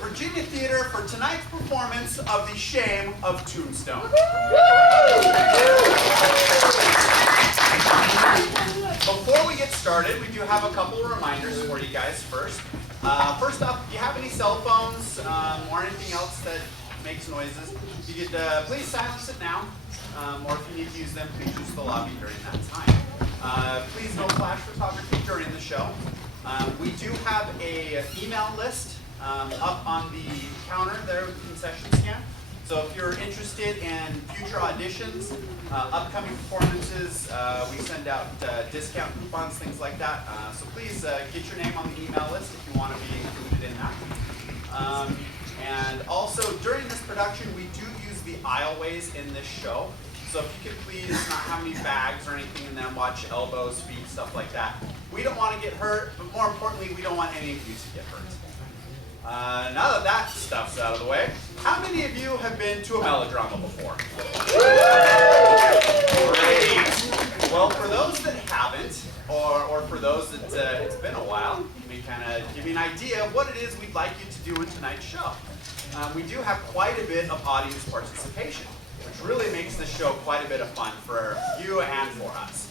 Virginia Theater for tonight's performance of The Shame of Tombstone. Before we get started, we do have a couple of reminders for you guys first. First off, if you have any cell phones or anything else that makes noises, you could please silence it now, or if you need to use them, please use the lobby during that time. Please no flash photography during the show. We do have an email list up on the counter there with the concession stand. So if you're interested in future auditions, upcoming performances, we send out discount coupons, things like that. So please get your name on the email list if you want to be included in that. And also during this production, we do use the aisleways in this show. So if you could please not have any bags or anything in them, watch elbows, feet, stuff like that. We don't want to get hurt, but more importantly, we don't want any of you to get hurt. Now that that stuff's out of the way, how many of you have been to a melodrama before? Great. Well, for those that haven't, or for those that it's been a while, let me kind of give you an idea of what it is we'd like you to do in tonight's show. We do have quite a bit of audience participation, which really makes this show quite a bit of fun for you and for us.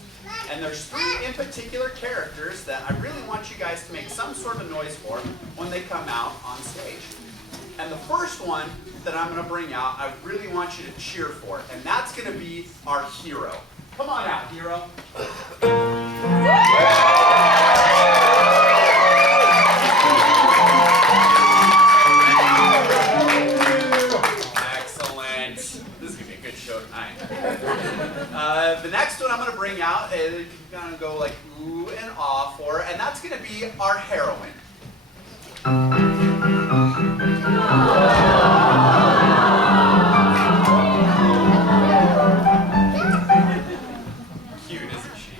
And there's three in particular characters that I really want you guys to make some sort of noise for when they come out on stage. And the first one that I'm going to bring out, I really want you to cheer for, and that's going to be our hero. Come on out, hero. Excellent. This is going to be a good show tonight. The next one I'm going to bring out is going to go like ooh and ah for, and that's going to be our heroine. Cute, isn't she?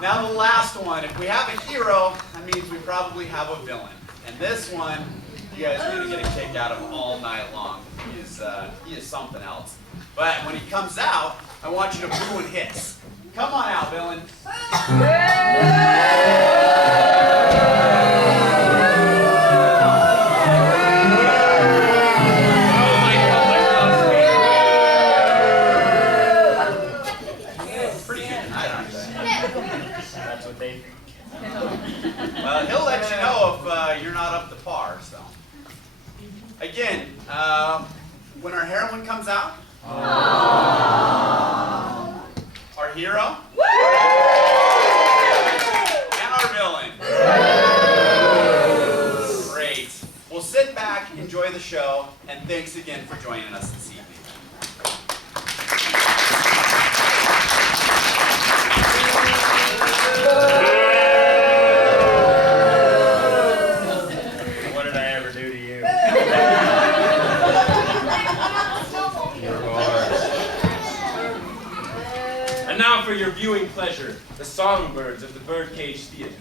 Now the last one, if we have a hero, that means we probably have a villain. And this one, you guys are going to get a kick out of all night long. He is something else. But when he comes out, I want you to boo and hiss. Come on out, villain. Pretty good tonight, aren't they? That's what they think. Well, he'll let you know if you're not up to par, so. Again, when our heroine comes out, our hero, and our villain. Great. Well, sit back, enjoy the show, and thanks again for joining us this evening. What did I ever do to you? And now for your viewing pleasure, the songbirds of the Birdcage Theater.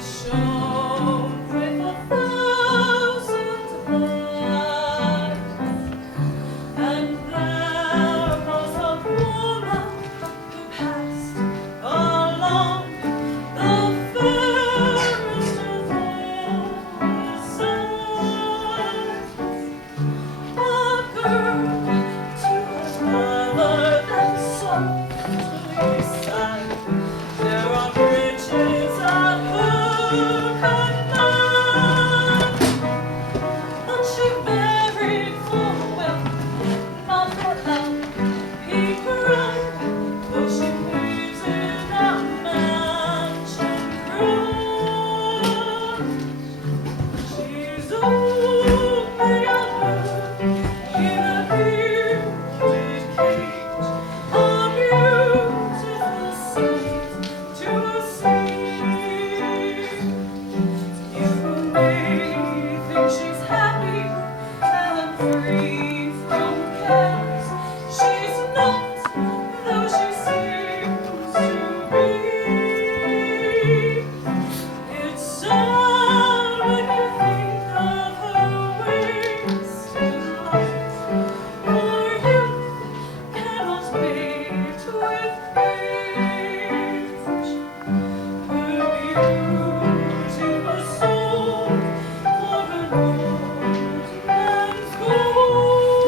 Show free from cares. She's not, though she seems to be. It's sad when you think of her wasted life, for youth cannot mate with age. Her beauty was sold for an old man's gold.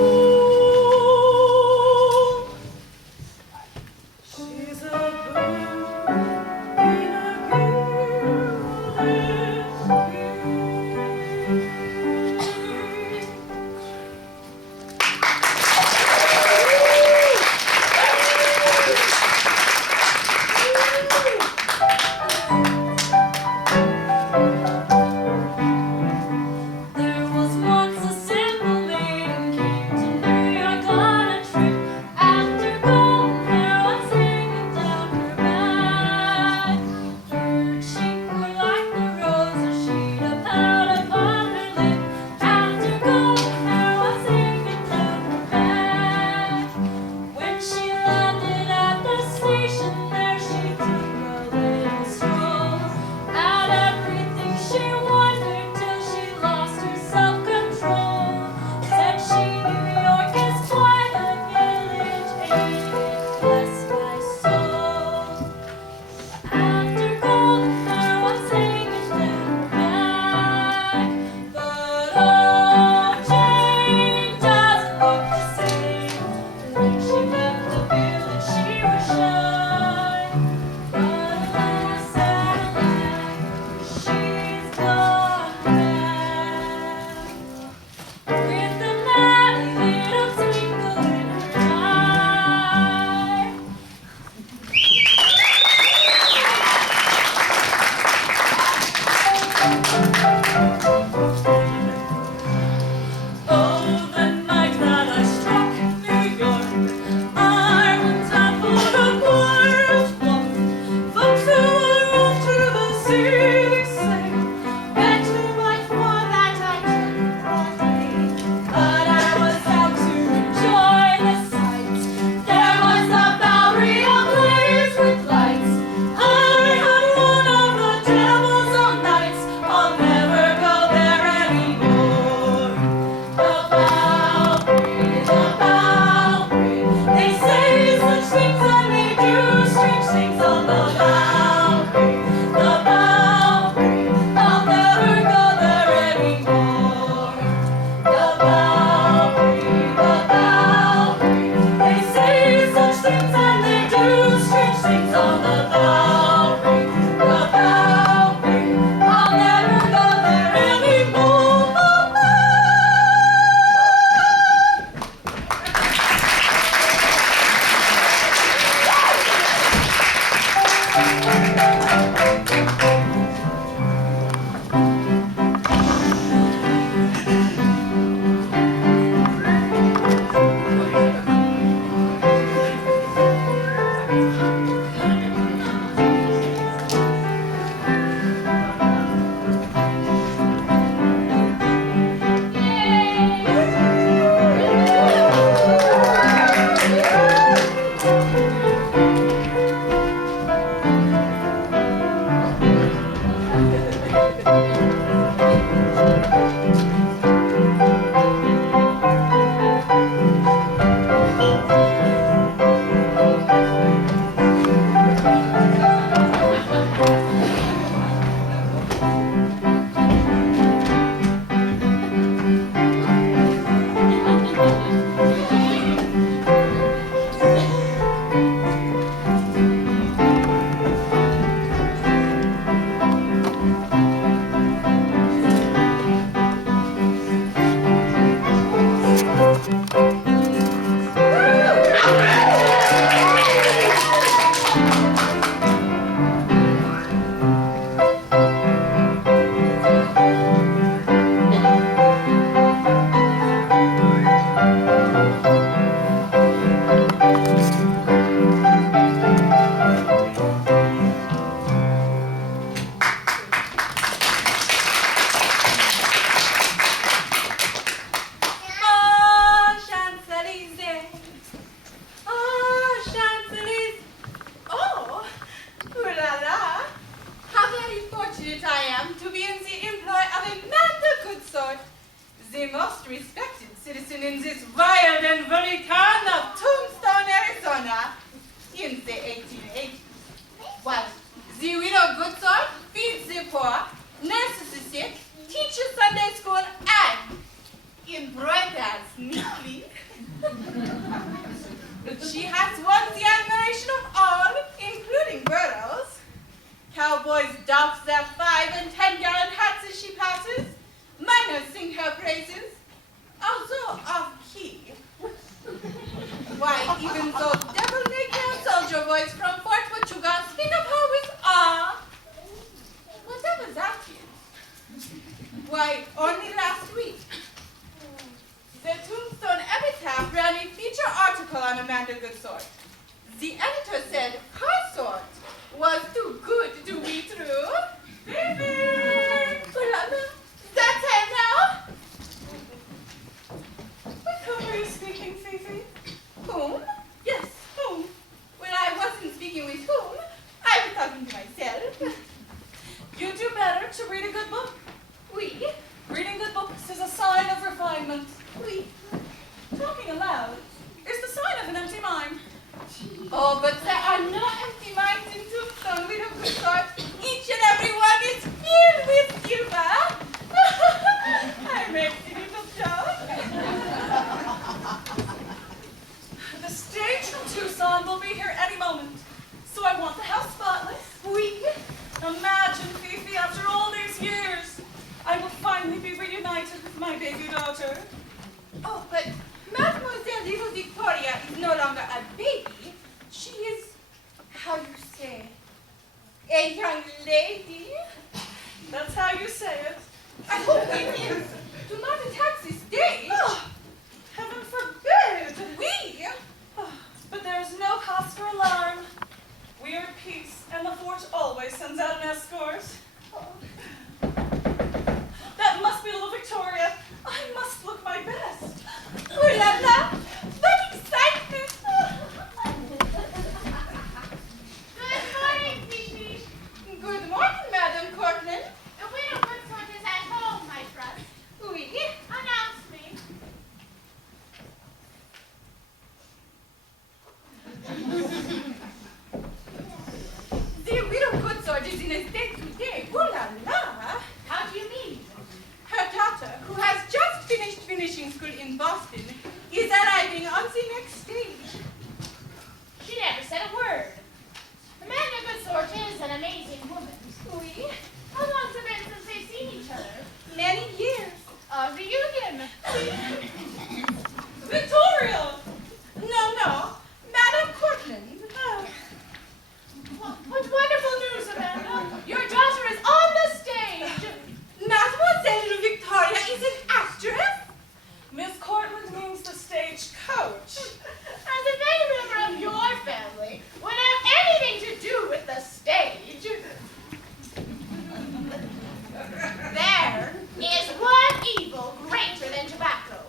Boston in this wild and woolly town of Tombstone, Arizona, in the 1880s. Well, the widow good sort feeds the poor, nurses the sick, teaches Sunday school, and embroiders neatly. She has won the admiration of all, including girls. Cowboys doff their 5- and 10-gallon hats as she passes. Miners sing her praises, although off-key. Why, even those devil-may-care soldier boys from Fort Huachuca speak of her with awe. Whatever that is. Why, only last week, the Tombstone Epitaph ran a feature article on Amanda Goodsort. The editor said her sort was too good to be true. Baby! That's it now? With whom are you speaking, Fifi? Whom? Yes, whom? When I wasn't speaking with whom, I was talking to myself. You do better to read a good book. We? Reading good books is a sign of refinement. We? Talking aloud is the sign of an empty mind. Oh, but there are no empty minds in Tombstone, widow Goodsort. Each and every one is filled with humor. I make a little joke. The stage from Tucson will be here any moment, so I want the house spotless. We? Imagine, Fifi, after all these years, I will finally be reunited with my baby daughter. Oh, but Mademoiselle Little Victoria is no longer a baby. She is, how you say, a young lady. That's how you say it. I hope we do not attack this day. Oh, heaven forbid! We? Oh, but there is no cause for alarm. We are at peace, and the fort always sends out an escort. Oh. That must be little Victoria. I must look my best. Ooh la la! What excitement! Good morning, Fifi. Good morning, Madam Cortland. The widow Goodsort is at home, I trust. Oui. Announce me. The widow Goodsort is in a state today. Ooh la la! How do you mean? Her daughter, who has just finished finishing school in Boston, is arriving on the next stage. She never said a word. Amanda Goodsort is an amazing woman. Oui. How long's it been since they've seen each other? Many years. A reunion. Victoria! No. Madam Cortland. What wonderful news, Amanda. Your daughter is on the stage. Mademoiselle Little Victoria is an actress? Miss Cortland means the stage coach. As if any member of your family would have anything to do with the stage. There is one evil greater than tobacco,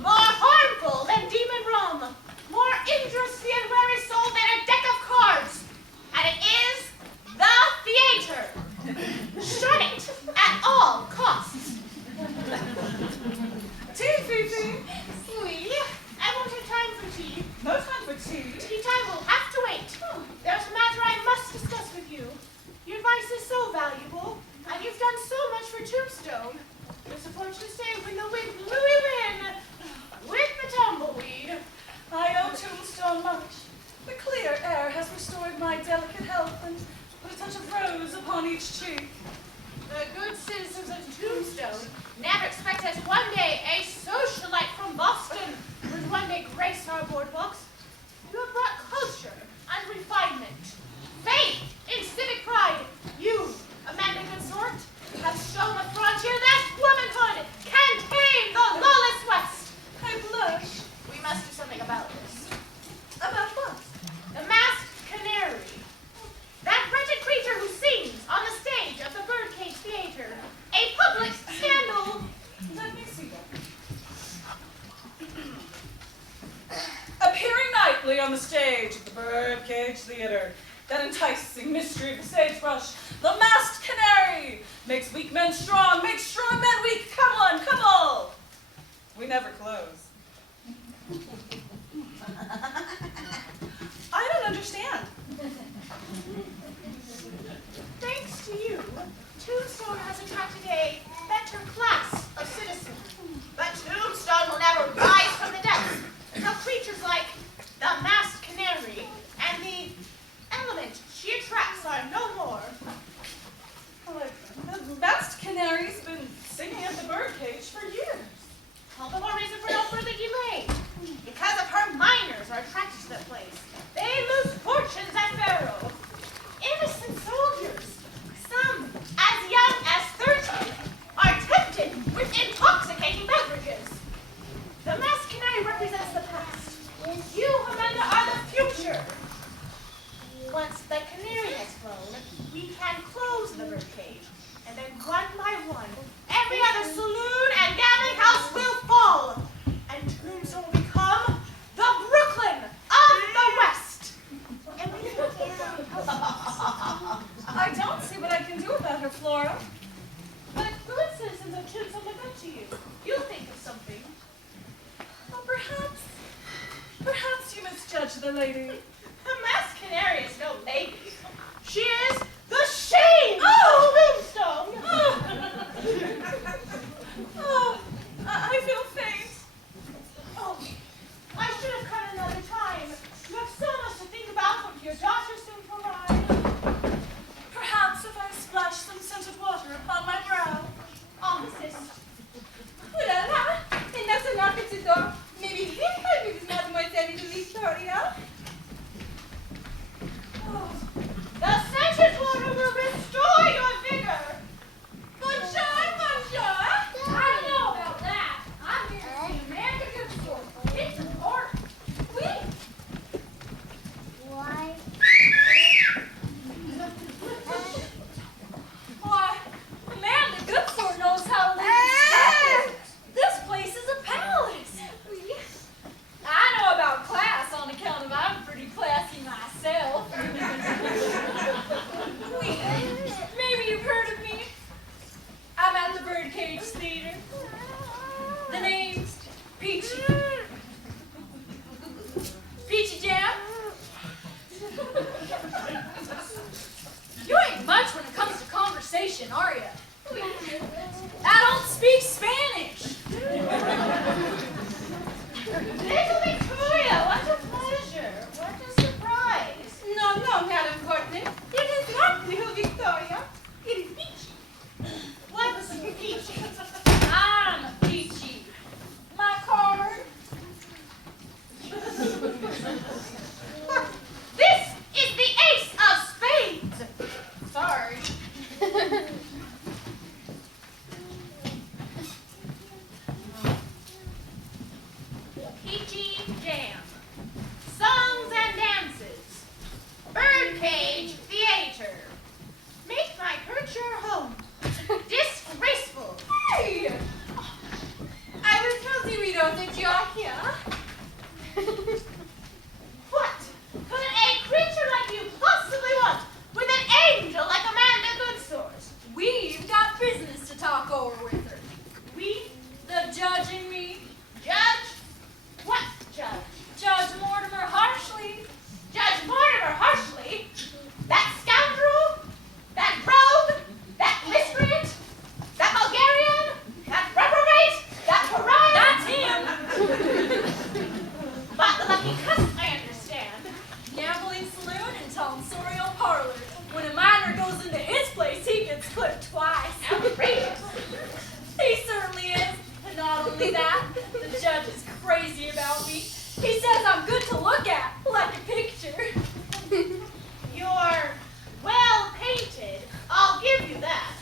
more harmful than demon rum, more injurious to the unwary soul than a deck of cards, and it is the theater. Shun it at all costs. Tea, Fifi. Oui, I won't have time for tea. No time for tea. Tea time will have to wait. There's a matter I must discuss with you. Your advice is so valuable, and you've done so much for Tombstone. Your support should stay when the wind blew you in with the tumbleweed. I owe Tombstone much. The clear air has restored my delicate health and put a touch of rose upon each cheek. The good citizens of Tombstone never expect us one day a socialite from Boston would one day grace our boardwalks. You have brought culture and refinement, faith in civic pride. You, Amanda Goodsort, have shown the frontier that womanhood can tame the lawless West. I blush. We must do something about this. About what? The masked canary. That wretched creature who sings on the stage of the Birdcage Theater. A public scandal. Let me see that. Appearing nightly on the stage of the Birdcage Theater, that enticing mystery of the sagebrush, the masked canary, makes weak men strong, makes strong men weak. Come on, come all. We never close. I don't understand. Thanks to you, Tombstone has attracted a better class of citizens. But Tombstone will never rise from the depths until creatures like the masked canary and the element she attracts are no more. The best canary's been singing at the birdcage for years. All the more reason for no further delay. Because of her, miners are attracted to that place. They lose fortunes at Barrow. Innocent soldiers, some as young as 30, are tempted with intoxicating beverages. The masked canary represents the past. You, Amanda, are the future. Once the canary has flown, we can close the birdcage, and then one by one, every other saloon and gambling house will fall, and Tombstone will become the Brooklyn of the West. And we I don't see what I can do about her, Flora. But good citizens of Tombstone look up to you. You'll think of something. Well, perhaps you misjudge the lady. The masked canary is no lady. She is the shame of Tombstone. Oh, I feel faint. Oh, I should have come another time. You have so much to think about when your daughter soon to arrive. Perhaps if I splash some scented water upon my brow. Opposite. Ooh la la! And that's a knock at the door. Maybe he'll help me with Mademoiselle Little Victoria. Oh, The scented water will restore your vigor. Bonjour, bonjour! I don't know about that. I'm here to see Amanda Goodsork. It's important. Oui. Why? why, Amanda Goodsort knows how to live. This place is a palace. I know about class on account of I'm pretty classy myself. Maybe you've heard of me. I'm at the Birdcage Theater. The name's Peachy. Peachy Jam. You ain't much when it comes to conversation, are you? I don't speak Spanish. Little Victoria, what a pleasure. What a surprise. No, no, Madam Courtney. It is not Little Victoria. It is Peachy. What's peachy? I'm Peachy. My card. This is the ace of spades. Sorry. Peachy Jam. Songs and dances. Birdcage Theater. Make my perch your home. Disgraceful. Hey! I will tell the reader that you are here. What could a creature like you possibly want with an angel like Amanda Goodsort? We've got business to talk over with her. We The judge and me. judge? What judge? Judge Mortimer Harshley. Judge Mortimer Harshley? That scoundrel? That rogue? That miscreant? That Bulgarian? That reprobate? That pariah? That's him. But the lucky cuss, I understand. Gambling saloon and tonsorial parlor. When a miner goes into his place, he gets clipped twice. Outrageous. He certainly is. And not only that, the judge is crazy about me. He says I'm good to look at, like a picture. You're well painted. I'll give you that.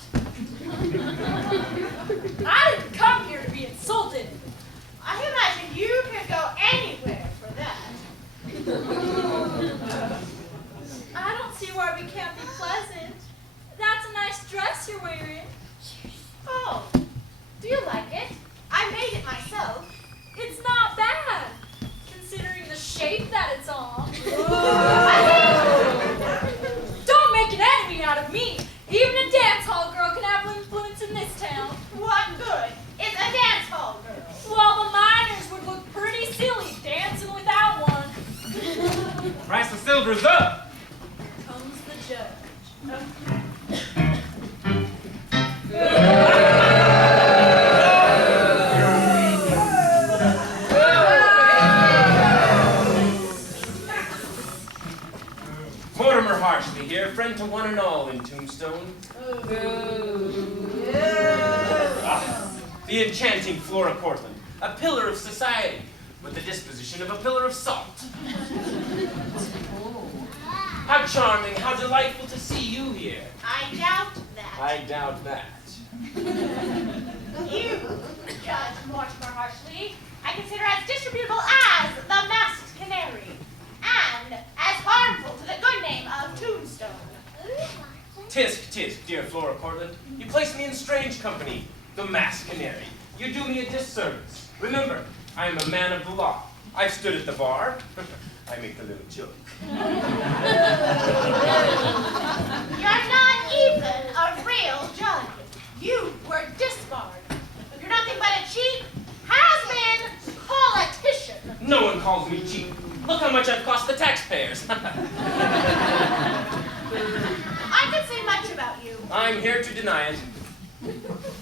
I didn't come here to be insulted. I imagine you can go anywhere for that. I don't see why we can't be pleasant. That's a nice dress you're wearing. Oh, do you like it? I made it myself. It's not bad, considering the shape that it's on. Don't make an enemy out of me. Even a dance hall girl can have influence in this town. What good is a dance hall girl? Well, the miners would look pretty silly Silver's up. Comes the judge. Mortimer Harshley here, friend to one and all in Tombstone. The enchanting Flora Portland, a pillar of society, with the disposition of a pillar of salt. How charming, how delightful to see you here. I doubt that. I doubt that. You, Judge Mortimer Harshley, I consider as disreputable as the masked canary, and as harmful to the good name of Tombstone. Tisk, tisk, dear Flora Portland. You place me in strange company, the masked canary. You do me a disservice. Remember, I am a man of the law. I've stood at the bar. I make the little joke. You're not even a real judge. You were disbarred. You're nothing but a cheap, has-been politician. No one calls me cheap. Look how much I've cost the taxpayers. I could say much about you. I'm here to deny it.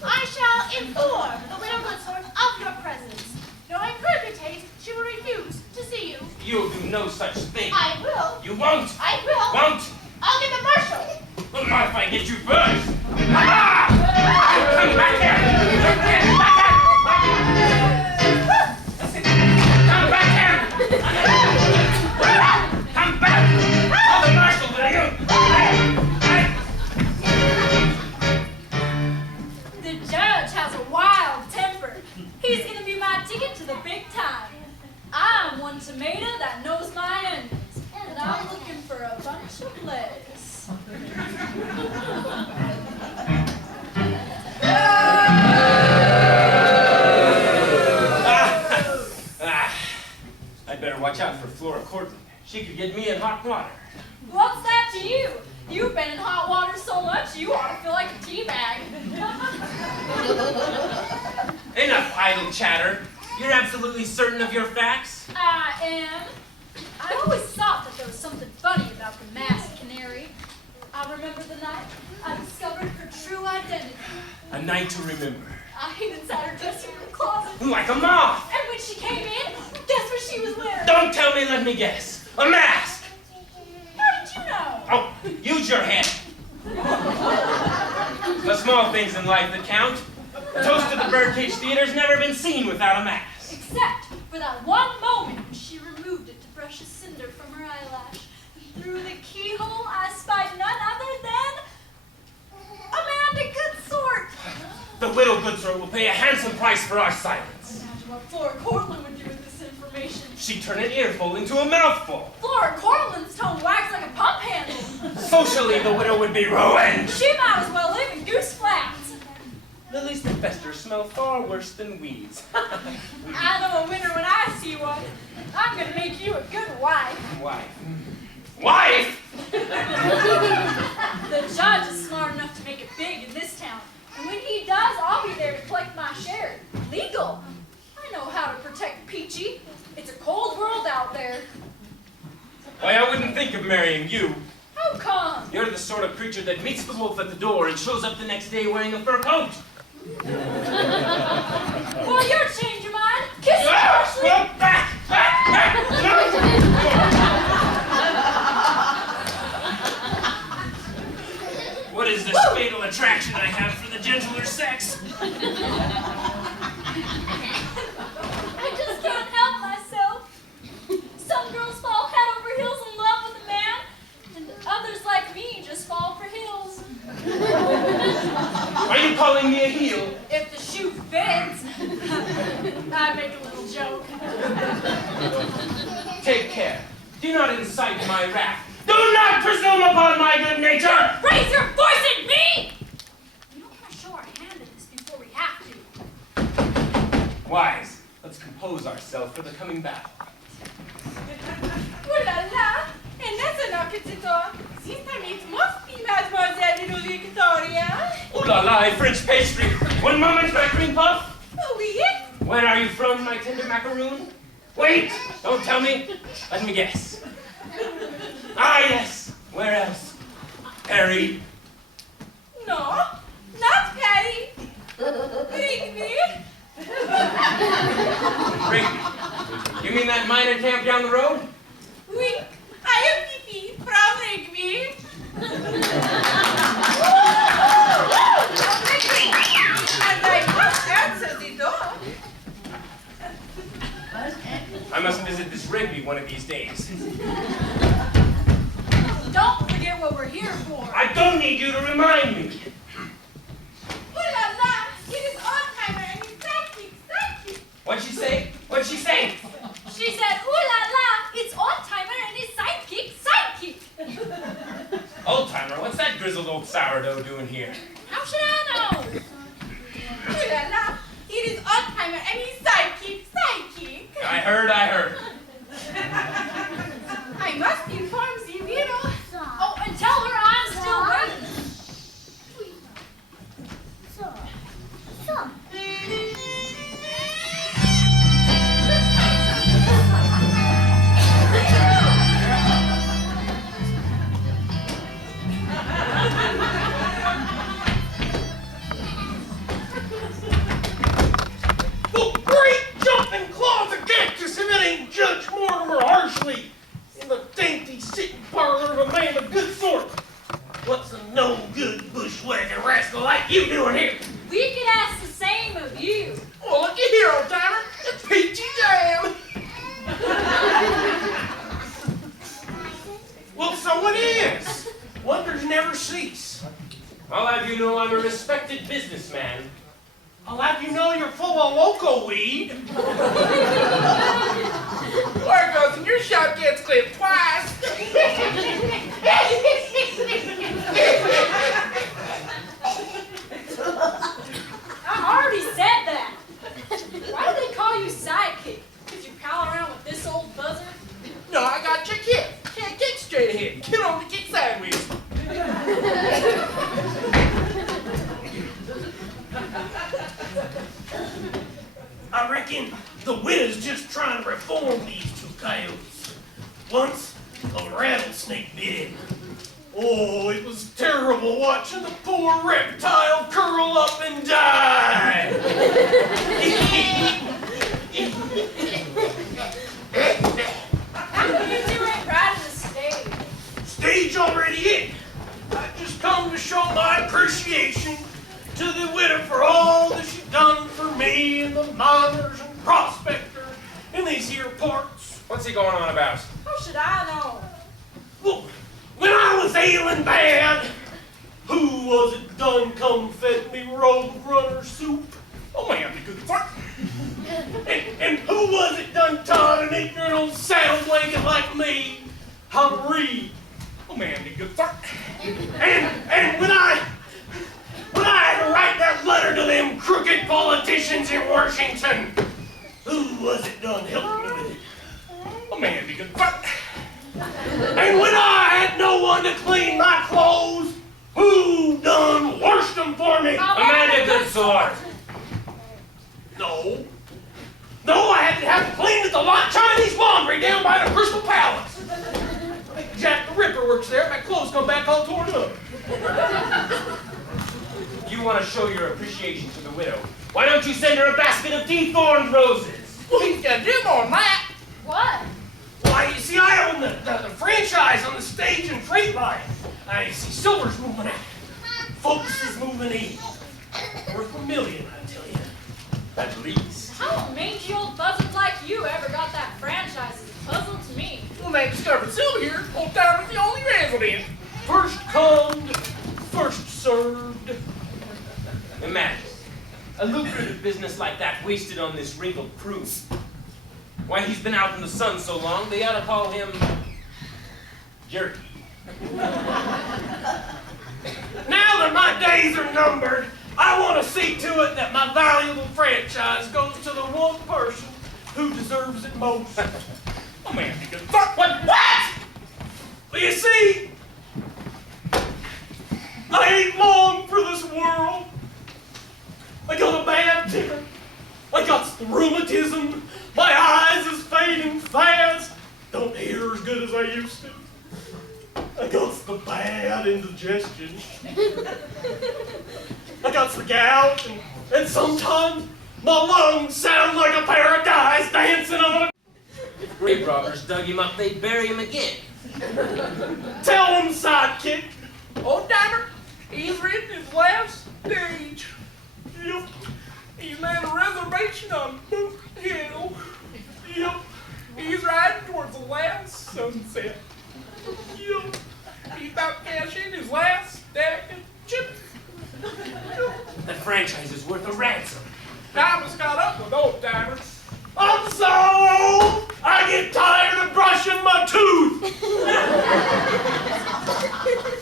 I shall inform the widow Goodsort of your presence. Knowing her good taste, she will refuse to see you. You'll do no such thing. I will. You won't. I will. Won't. I'll get the marshal. Well, not if I get you first. Ha! Come back here. Come back here. Come back. Call the marshal, will you? The judge has a wild temper. He's gonna be my ticket to the big time. I'm one tomato that knows my onions, and I'm looking for a bunch of lettuce. I'd better watch out for Flora Cortland. She could get me in hot water. What's that to you? You've been in hot water so much, you ought to feel like a tea bag. Enough idle chatter. You're absolutely certain of your facts? I am. I always thought that there was something funny about the masked canary. I remember the night I discovered her true identity. A night to remember. I hid inside her dressing room closet, Like a moth. and when she came in, guess what she was wearing? Don't tell me, let me guess. A mask. How did you know? Oh, use your head. The small things in life that count. The toast of the Birdcage Theater's never been seen without a mask. Except for that one moment when she removed it to brush a cinder from her eyelash. And through the keyhole, I spied none other than Amanda Goodsort. The widow Goodsort will pay a handsome price for our silence. Imagine what Flora Cortland would do with this information. She'd turn an earful into a mouthful. Flora Cortland's tongue wags like a pump handle. Socially, the widow would be ruined. She might as well live in Goose Flats. Lilies that fester smell far worse than weeds. I know a winner when I see one. I'm gonna make you a good wife. Wife. Wife? The judge is smart enough to make it big in this town. And when he does, I'll be there to collect my share. Legal. I know how to protect Peachy. It's a cold world out there. Why, I wouldn't think of marrying you. How come? You're the sort of creature that meets the wolf at the door and shows up the next day wearing a fur coat. Well, you're changing your mind. Kiss me, Ashley. Well, back! What is this fatal attraction I have for the gentler sex? I just can't help myself. Some girls fall head over heels in love with a man, and others like me just fall for heels. Are you calling me a heel? If the shoe fits. I make a little joke. Take care. Do not incite my wrath. Do not presume upon my good nature! Raise your voice at me! We don't want to show our hand at this before we have to. Wise, let's compose ourselves for the coming battle. Ooh la la! And that's a knock at the door. This time it must be Mademoiselle Ludovic Victoria. Ooh la la, a French pastry. One moment, my cream puff. Oui. Where are you from, my tender macaroon? Wait! Don't tell me. Let me guess. Ah, yes. Where else? Harry. No, not Patty. Rigby. Rigby. You mean that minor camp down the road? Oui, I am Fifi from Rigby. And I must answer the door. I must visit this Rigby one of these days. Don't forget what we're here for. I don't need you to remind me. Ooh la la, it is Old-Timer and his sidekick. What'd she say? What'd she say? She said, ooh la la, it's Old-Timer and his sidekick. Old timer, what's that grizzled old sourdough doing here? How should I know? Ooh la la, it is Old-Timer and his sidekick. I heard. I must inform the widow. Oh, and tell her I'm still waiting. The great jumping claws of cactus if it ain't Judge Mortimer Harshley in the dainty sitting parlor of a man of good sort. What's a no-good bushwhacking rascal like you doing here? We could ask the same of you. Well, looky here, old timer. It's peachy jam. Well, so it is. Wonders never cease. I'll have you know I'm a respected businessman. I'll have you know you're full of loco weed. There goes, and your shot gets clipped twice. I already said that. Why do they call you sidekick? Because you pal around with this old buzzer? No, I got your kid. Can't kick straight ahead. Can only kick sideways. I reckon the widow's just trying to reform these two coyotes. Once, a rattlesnake bit him. Oh, it was terrible watching the poor reptile curl up and die. You two ain't right in the stage. Stage already in. I just come to show my appreciation to the widow for all that she done for me and the miners and prospectors in these here parts. What's he going on about? How should I know? Well, when I was ailing bad, who was it done come fed me road runner soup? Oh man, be good fuck. And who was it done taught an ignorant old saddle blanket like me how to read? Oh man, be good fuck. And when I had to write that letter to them crooked politicians in Washington, who was it done helped me with it? Oh man, be good fuck. And when I had no one to clean my clothes, who done washed them for me? Amanda Goodsword. No, I had to have them cleaned at the Chinese laundry down by the Crystal Palace. Jack the Ripper works there. My clothes come back all torn up. You want to show your appreciation to the widow. Why don't you send her a basket of dethorned roses? Well, he's got to do more than that. What? Why, you see, I own the franchise on the stage and freight line. I see Silver's moving out. Folks is moving in. Worth $1 million, I tell you. At least. How a mangy old buzzard like you ever got that franchise is a puzzle to me. When they discovered Silver here, old timer's the only resident. First come, first served. Imagine a lucrative business like that wasted on this wrinkled prune. Why, he's been out in the sun so long, they ought to call him Jerky. Now that my days are numbered, I want to see to it that my valuable franchise goes to the one person who deserves it most. Oh man, you can fuck what? Well, you see, I ain't long for this world. I got a bad temper. I got the rheumatism. My eyes is fading fast. Don't hear as good as I used to. bad indigestion. I got the gout, and sometimes my lungs sound like a pair of guys dancing on a... If grave robbers dug him up, they'd bury him again. Tell him, sidekick. Old timer, he's written his last stage. Yep, He's made a reservation on Boot Hill. yep, He's riding towards the last sunset. yep. He's about to cash in his last stack of chips. That franchise is worth a ransom. Time has caught up with old timers. I'm so old, I get tired of brushing my tooth.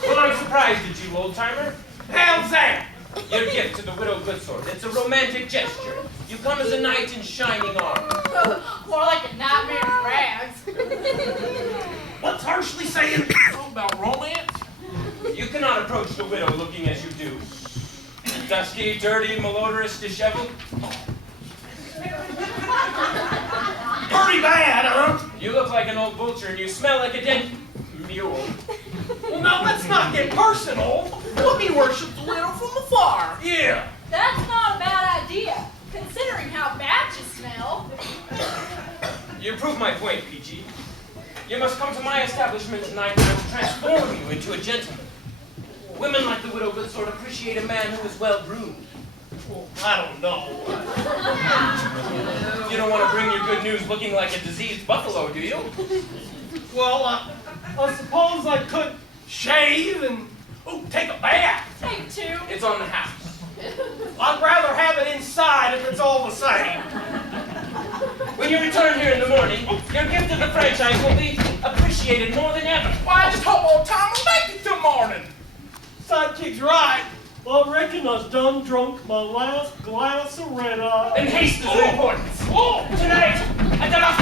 Well, I'm surprised at you, old-timer. How's that? Your gift to the widow Goodsword. It's a romantic gesture. You come as a knight in shining armor. More like a nightmare in rags. What's harshly saying? All about romance. You cannot approach the widow looking as you do. Dusky, dirty, malodorous, disheveled. Pretty bad, huh? You look like an old vulture and you smell like a dead mule. Well, now let's not get personal. We worship the widow from afar. Yeah. That's not a bad idea, considering how bad you smell. You prove my point, PG. You must come to my establishment tonight and I will transform you into a gentleman. Women like the widow Goodsword appreciate a man who is well groomed. Well, I don't know. You don't want to bring your good news looking like a diseased buffalo, do you? Well, I suppose I could shave and take a bath. Take two. It's on the house. I'd rather have it inside if it's all the same. When you return here in the morning, your gift of the franchise will be appreciated more than ever. Why, I just hope old Tom will make it till morning. Sidekick's right. Well, I reckon I done drunk my last glass of red eye. And haste is of importance. Tonight, at the last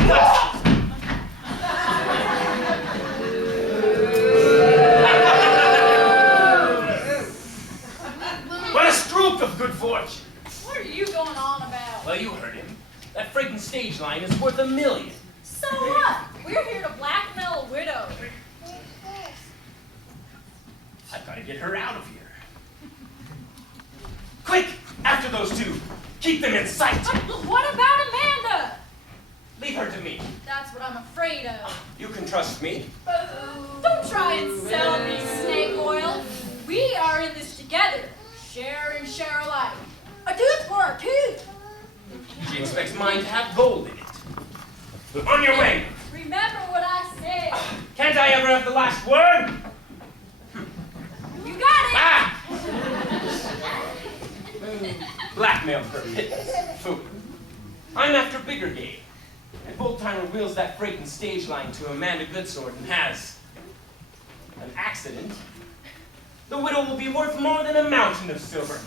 What a stroke of good fortune. What are you going on about? Well, you heard him. That friggin' stage line is worth $1 million. So what? We're here to blackmail a widow. I've got to get her out of here. Quick! After those two. Keep them in sight. What about Amanda? Leave her to me. That's what I'm afraid of. You can trust me. Don't try and sell me snake oil. We are in this together. Share and share alike. A tooth for a tooth. She expects mine to have gold in it. On your way. Remember what I said. Can't I ever have the last word? You got it. Ah! Blackmail for pittance. Food. I'm after bigger game. If Old Timer wheels that freight and stage line to Amanda Goodsword and has an accident, the widow will be worth more than a mountain of silver.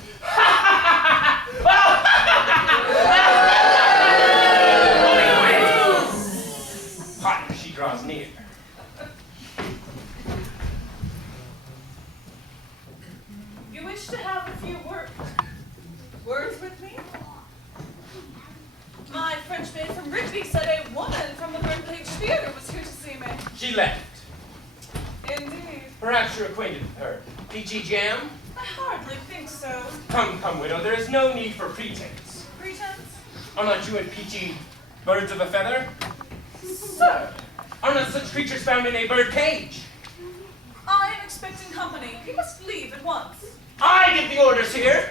Hot as she draws near. You wish to have a few words with me? My French maid from Rigby said a woman from the Birdcage Theater was here to see me. She left. Indeed. Perhaps you're acquainted with her. P.G. Jam? I hardly think so. Come, widow, there is no need for pretense. Pretense? Are not you and Peachy birds of a feather? Sir, Are not such creatures found in a bird cage? I am expecting company. You must leave at once. I give the orders here.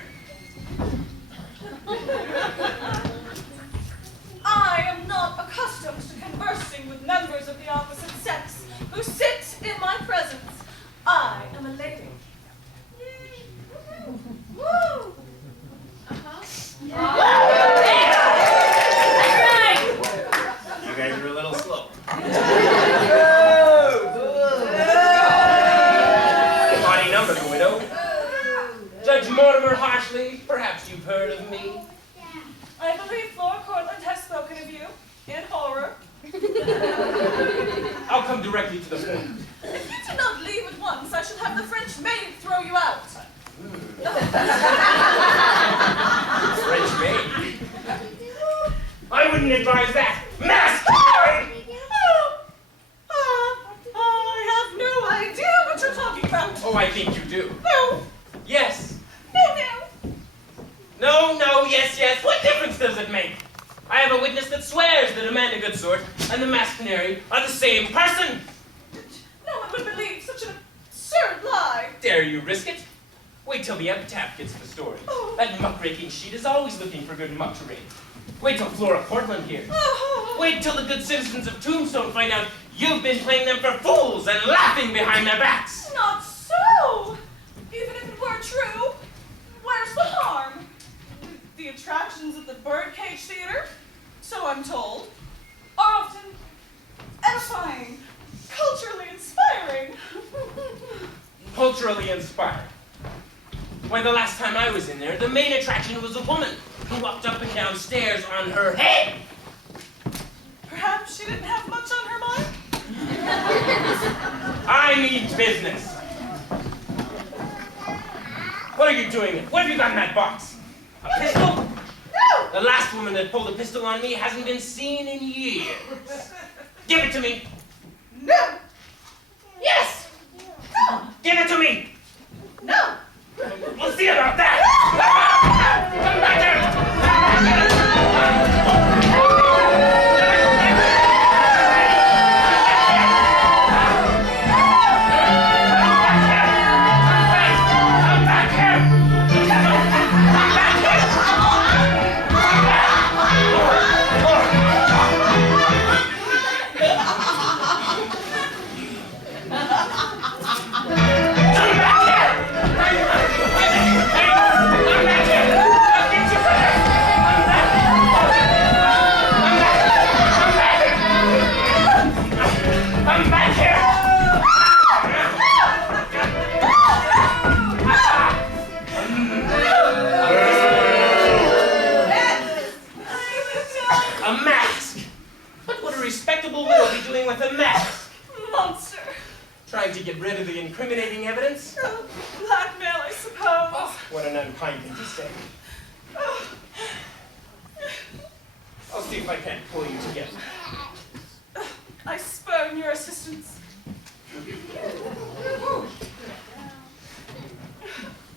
I am not accustomed to conversing with members of the opposite sex who sit in my presence. I am a lady. Woo! You guys are a little slow. Body number, widow. Judge Mortimer harshly. Perhaps you've heard of me. I believe Flora Cortland has spoken of you in horror. I'll come directly to the point. If you do not leave at once, I shall have the French maid throw you out. French maid. I wouldn't advise that. Mask! I have no idea what you're talking about. Amanda Goodsort and the masked canary are the same person. No one would believe such an absurd lie. Dare you risk it? Wait till the epitaph gets the story. That muckraking sheet is always looking for good muck to read. Wait till Flora Portland hears. Wait till the good citizens of Tombstone find out you've been playing them for fools and laughing behind their backs. Not so! Even if it were true, where's the harm? The attractions of the Birdcage Theater, so I'm told, are often edifying, culturally inspiring. Culturally inspired. Why, the last time I was in there, the main attraction was a woman who walked up and down stairs on her head. Perhaps she didn't have much on her mind? I mean business. What are you doing? What have you got in that box? A pistol? No! The last woman that pulled a pistol on me hasn't been seen in years. Give it to me. No! Yes! No! Give it to me! No! We'll see about that! Come back here! Come back A mask! What would a respectable widow be doing with a mask? Monster! Trying to get rid of the incriminating evidence? Blackmail, I suppose. What an unkind thing to say. I'll see if I can't pull you together. I spurn your assistance.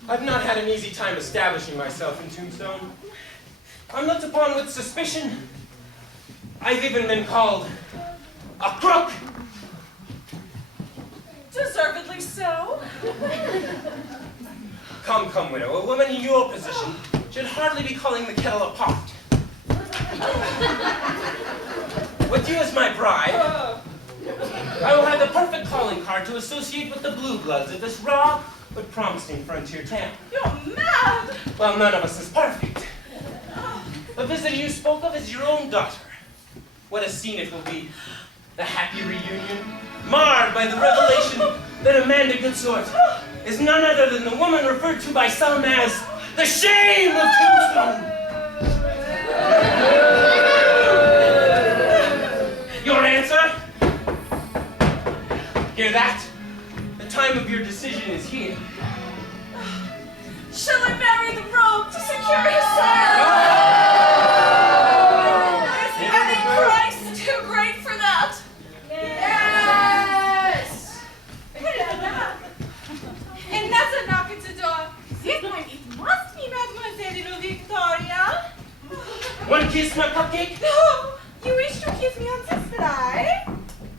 I've not had an easy time establishing myself in Tombstone. I'm looked upon with suspicion. I've even been called a crook. Deservedly so. Come, widow. A woman in your position should hardly be calling the kettle a pot. With you as my bride, I will have the perfect calling card to associate with the blue bloods of this raw but promising frontier town. You're mad! Well, none of us is perfect. The visitor you spoke of is your own daughter. What a scene it will be. The happy reunion, marred by the revelation that Amanda Goodsort is none other than the woman referred to by some as the shame of Tombstone. Your answer? Hear that? The time of your decision is here. Shall I marry the rogue to secure his sire? Is any price too great for that? Yes! And that's a knock at the door. This time it must be Mademoiselle Victoria. One kiss, my cupcake? No! You wish to kiss me on this fly?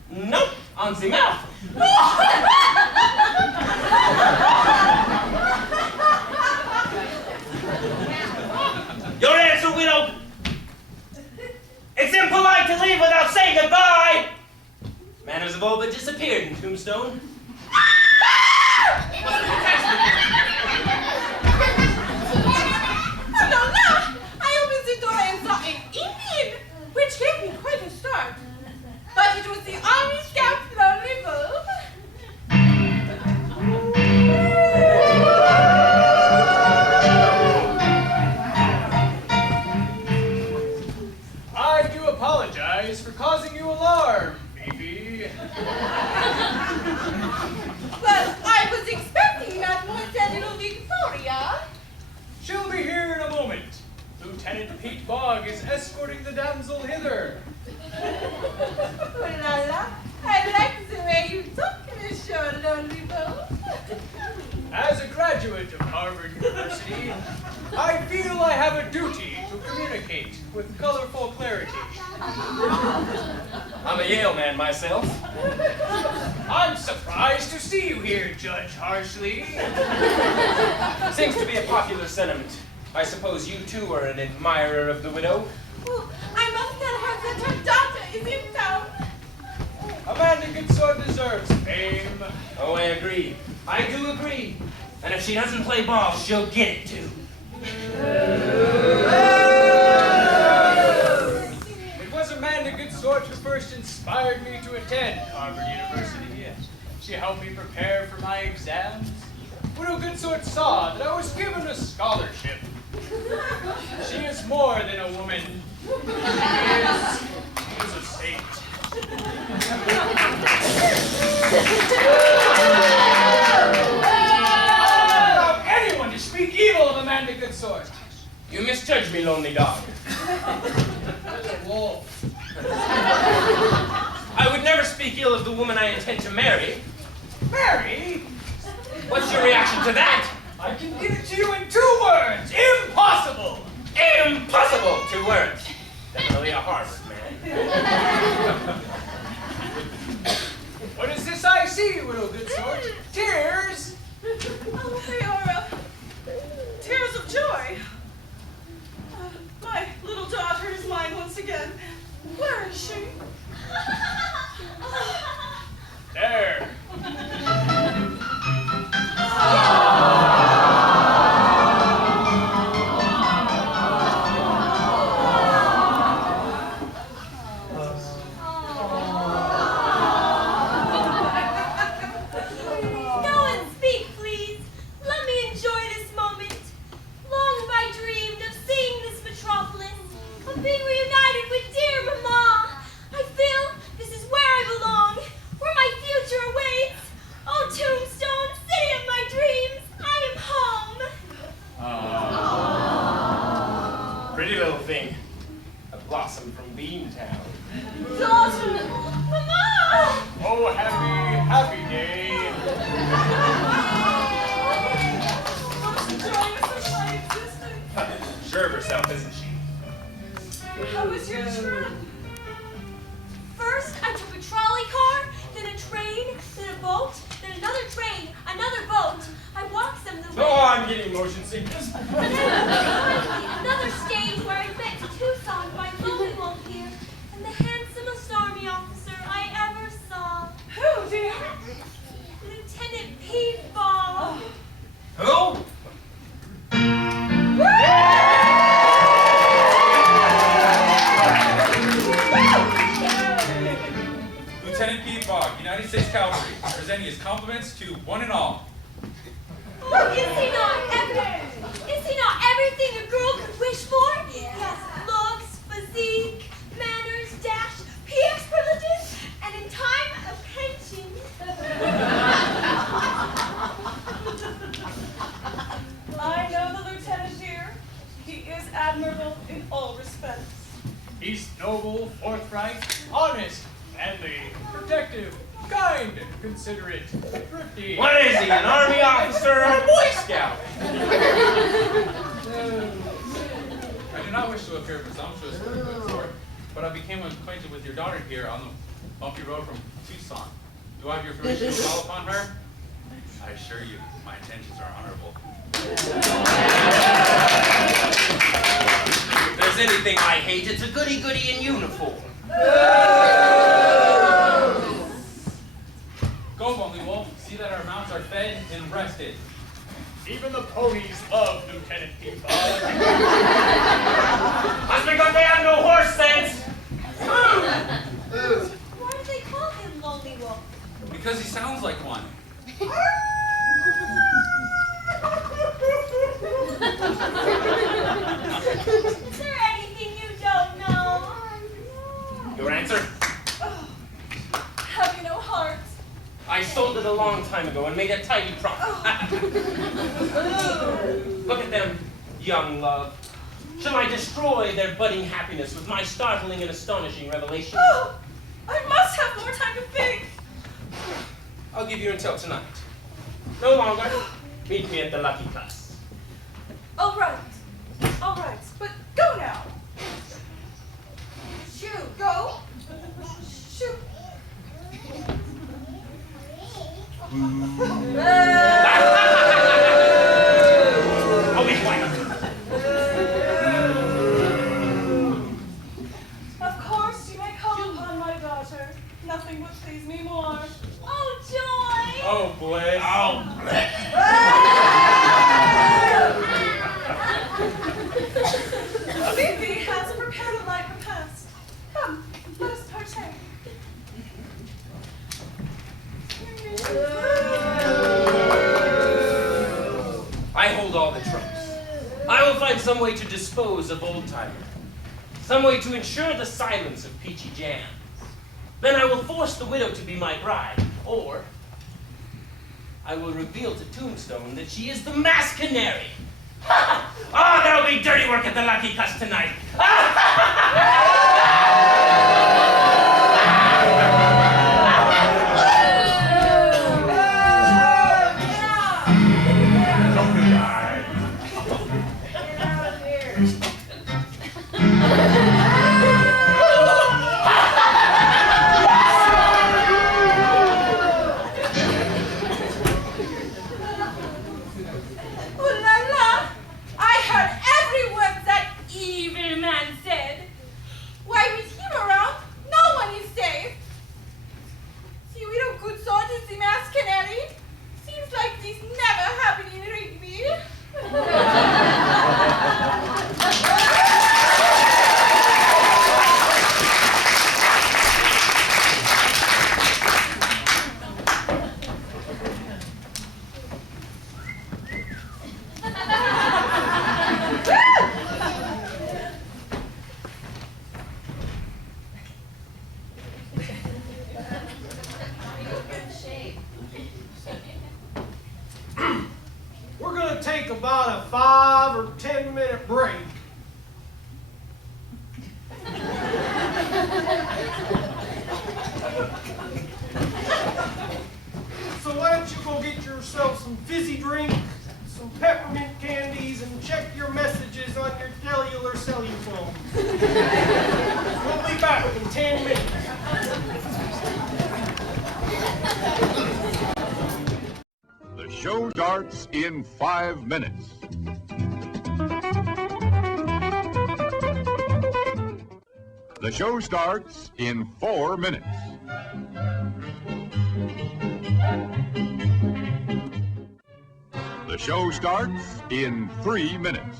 Nope, on the mouth. Your answer, widow. It's impolite to leave without saying goodbye. Manners have all but disappeared in Tombstone. No! I opened the door and saw an Indian, which gave me quite a start. But it was the Army Scout's lonely bulb. I do apologize for causing you alarm, Phoebe. Well, I was expecting Mademoiselle Victoria. She'll be here in a moment. Lieutenant Pete Bogg is escorting the damsel hither. Oh la la, I like the way you talk, Monsieur Lonely Bulb. As a graduate of Harvard University, I feel I have a duty to communicate with colorful clarity. I'm a Yale man myself. I'm surprised to see you here, Judge Harshley. Seems to be a popular sentiment. I suppose you too are an admirer of the widow? Oh, I must tell her that her daughter is in town. Amanda Goodsword deserves fame. Oh, I agree. I do agree. And if she doesn't play ball, she'll get it too. It was Amanda Goodsword who first inspired me to attend Harvard University. She helped me prepare for my exams. Widow Goodsword saw that I was given a scholarship. She is more than a woman. She is a saint. Anyone to speak evil of Amanda Goodsword. You misjudge me, lonely dog. That's a wolf. I would never speak ill of the woman I intend to marry. Mary, What's your reaction to that? I can give it to you in 2 words. Impossible. Impossible! 2 words. Definitely a Harvard man. What is this I see, Widow Goodsword? Tears? Oh, they are tears of joy. My little daughter is mine once again. Where is she? There. Go and speak, please. Let me enjoy this moment. Long have I dreamed of seeing this metropolis, of being reunited with dear Mama. I feel this is where I belong, where my future awaits. Oh, Tombstone, city of my dreams, I am home. Pretty little thing. A blossom from Beantown. Daughter! Mama! Oh, happy day. Most joyous of my existence. Sure of herself, isn't she? How was your trip? First, I took a trolley car, then a train, then a boat, then another train, another boat. I walked them the way. Oh, I'm getting motion sickness. And then finally, another stage where I met Tucson by Lonely Wolf here, and the handsomest army officer I ever saw, Who, dear? Lieutenant Peatball. Who? Lieutenant Peatbog, United States Cavalry, presenting his compliments to one and all. Oh, is he not everything a girl could wish for? He has looks, physique, manners, dash, PX privileges, and in time, a pension. I know the lieutenant here. He is admirable in all respects. He's noble, forthright, honest, manly, protective, kind, considerate, thrifty. What is he, an army officer or a Boy Scout? I do not wish to appear presumptuous, good sort, but I became acquainted with your daughter here on the bumpy road from Tucson. Do I have your permission to call upon her? I assure you, my intentions are honorable. If there's anything I hate, it's a goody-goody in uniform. Go, Lonely Wolf. See that our mounts are fed and rested. Even the ponies love Lieutenant Peatbog. Must be good they have no horse sense. Why do they call him Lonely Wolf? Because he sounds like one. Is there anything you don't know? Your answer? Have you no heart? I sold it a long time ago and made a tidy profit. Look at them, young love. Shall I destroy their budding happiness with my startling and astonishing revelation? Oh, I must have more time to think. I'll give you until tonight. No longer. Meet me at the Lucky Class. All right, but go now. Shoo, go. Shoo. Nothing would please me more. Oh, joy! Oh, bless. Oh, Phoebe has prepared a light repast. Come, let us partake. I hold all the trumps. I will find some way to dispose of Old Timer. Some way to ensure the silence of Peachy Jams. Then I will force the widow to be my bride, or I will reveal to Tombstone that she is the masked canary. Ah, there'll be dirty work at the Lucky Cuss tonight. Ooh la la! I heard every word that evil man said. Why, with him around, no one is safe. See, we don't good sort is the masked canary. Seems like this never happened in Rigby. We're gonna take about a 5 or 10 minute break. So why don't you go get yourself some fizzy drink, some peppermint candies, and check your messages on your cellular cell phone. We'll be back in 10 minutes. The show starts in 5 minutes. The show starts in 4 minutes. The show starts in 3 minutes.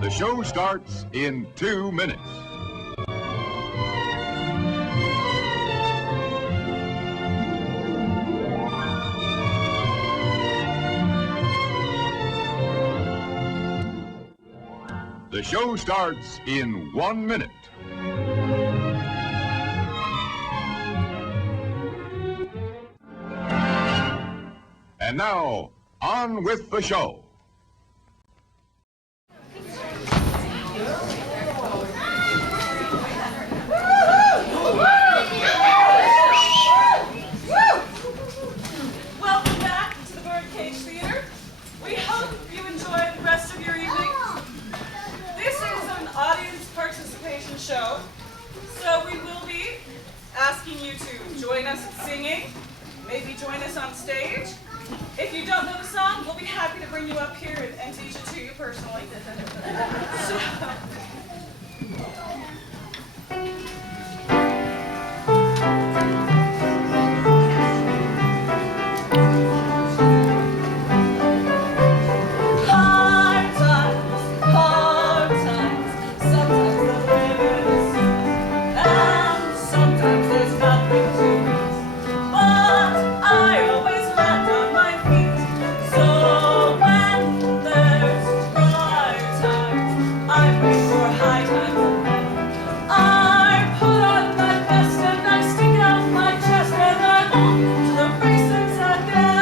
The show starts in 2 minutes. The show starts in 1 minute. And now, on with the show. Welcome back to the Birdcage Theater. We hope you enjoyed the rest of your evening. This is an audience participation show, so we will be asking you to join us in singing, maybe join us on stage. If you don't know the song, we'll be happy to bring you up here and teach it to you personally. So, hard times, sometimes the living is sweet, and sometimes there's nothing to eat. But I always land on my feet, so when there's dry times, I wait for high times, and then I put on my best and I stick out my chest and I walk to the races again.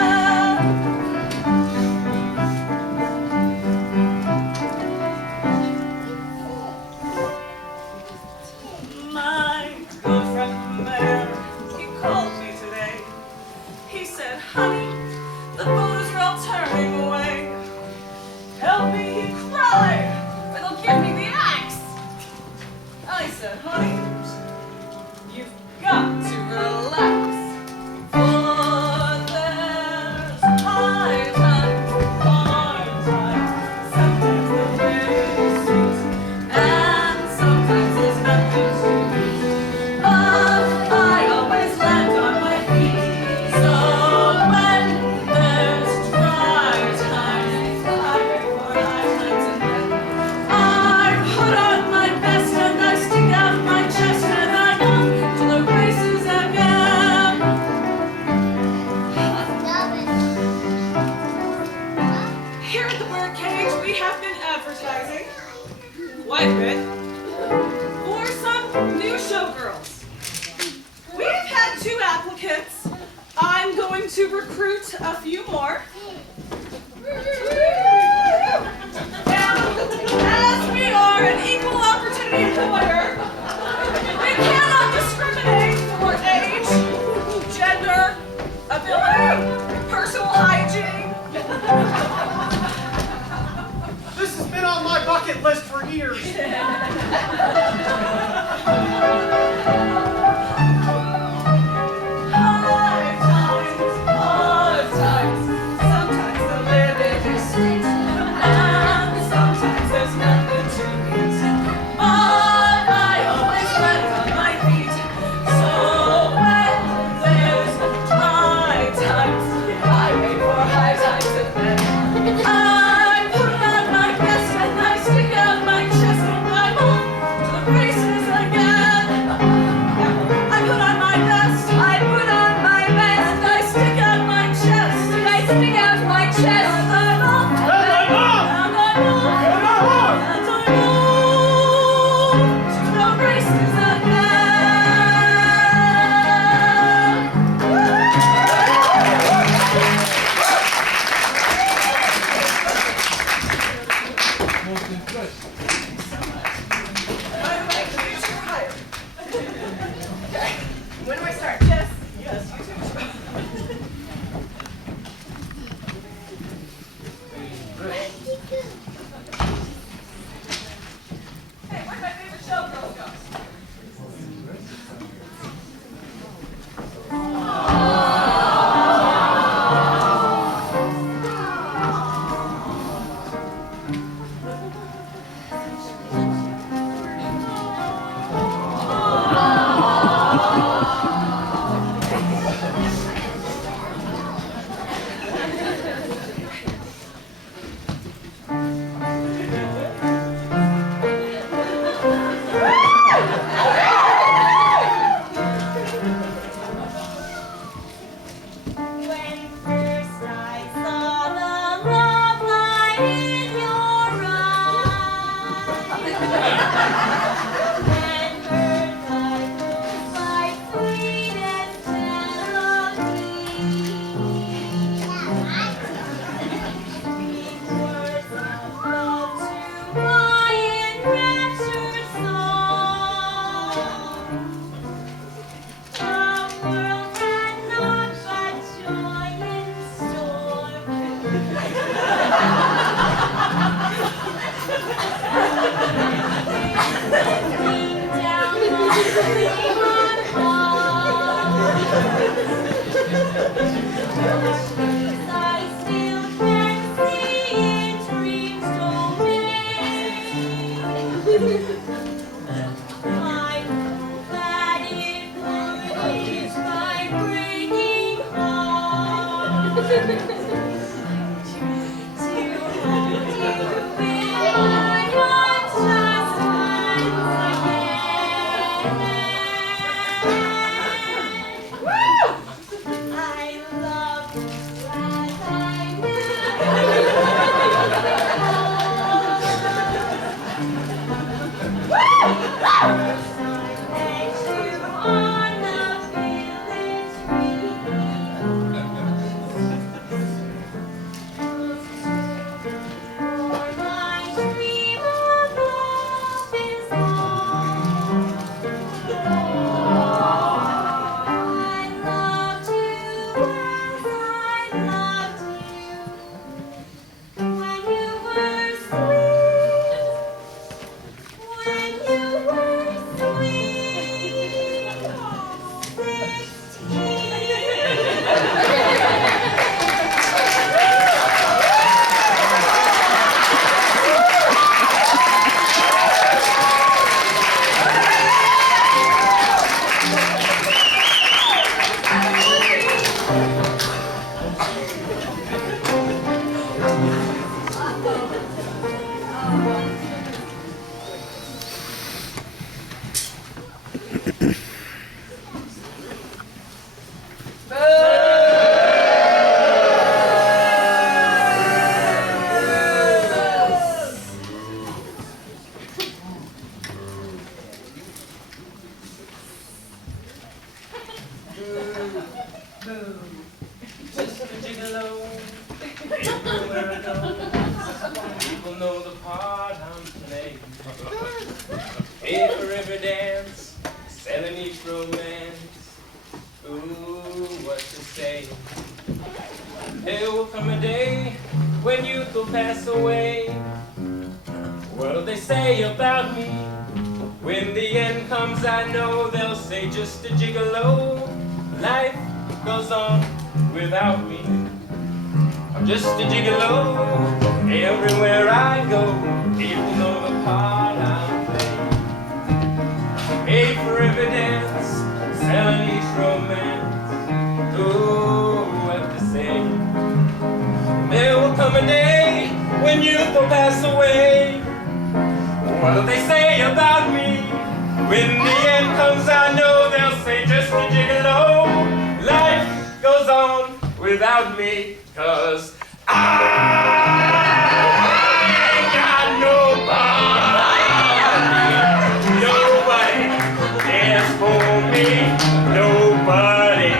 My good friend the mayor, he called me today. He said, honey, the voters are all turning away. Help me, he cried, or they'll give me the Whitered for some new showgirls. We've had 2 applicants. I'm going to recruit a few more. As we are an equal opportunity employer, we cannot discriminate for age, gender, ability, personal hygiene. This has been on my bucket list for years. Hard times, sometimes the living is sweet, and sometimes there's nothing to eat. But I always land on my feet. So when there's high times, I wait for high times and then I put on my best and I stick out my chest and I'm off to the races again. I put on my best, I put on my best, and I stick out my chest, and I stick out my chest, and I'm off, and I'm off, and I'm off, and I'm off, and I move to the races again. By the way, please, you're hired. Okay. When do I start? Yes, you too. Hey, where'd my favorite showgirl go? When first I saw the love light in your eyes, and heard thy voice like sweetest melody, sweet words of love to my enraptured soul. The world had naught but joy in store. Lifting down my dream heart, your face I still can see in dreams domain. I know that it would ease my breaking heart to hold you in my arms just once again. I love you as I when you were Pay for every dance, selling each romance. Ooh, what to say? There will come a day when youth will pass away. What'll they say about me? When the end comes, I know they'll say just a gigolo. Life goes on without me. I'm just a gigolo. Everywhere I go, people know the part I play. Pay for every dance, selling each romance. Ooh, what to say? There will come a day when youth will pass away. What'll they say about me? When the end comes, I know they'll say just a gigolo. Life goes on without me, 'cause I ain't got nobody. Nobody cares for me. Nobody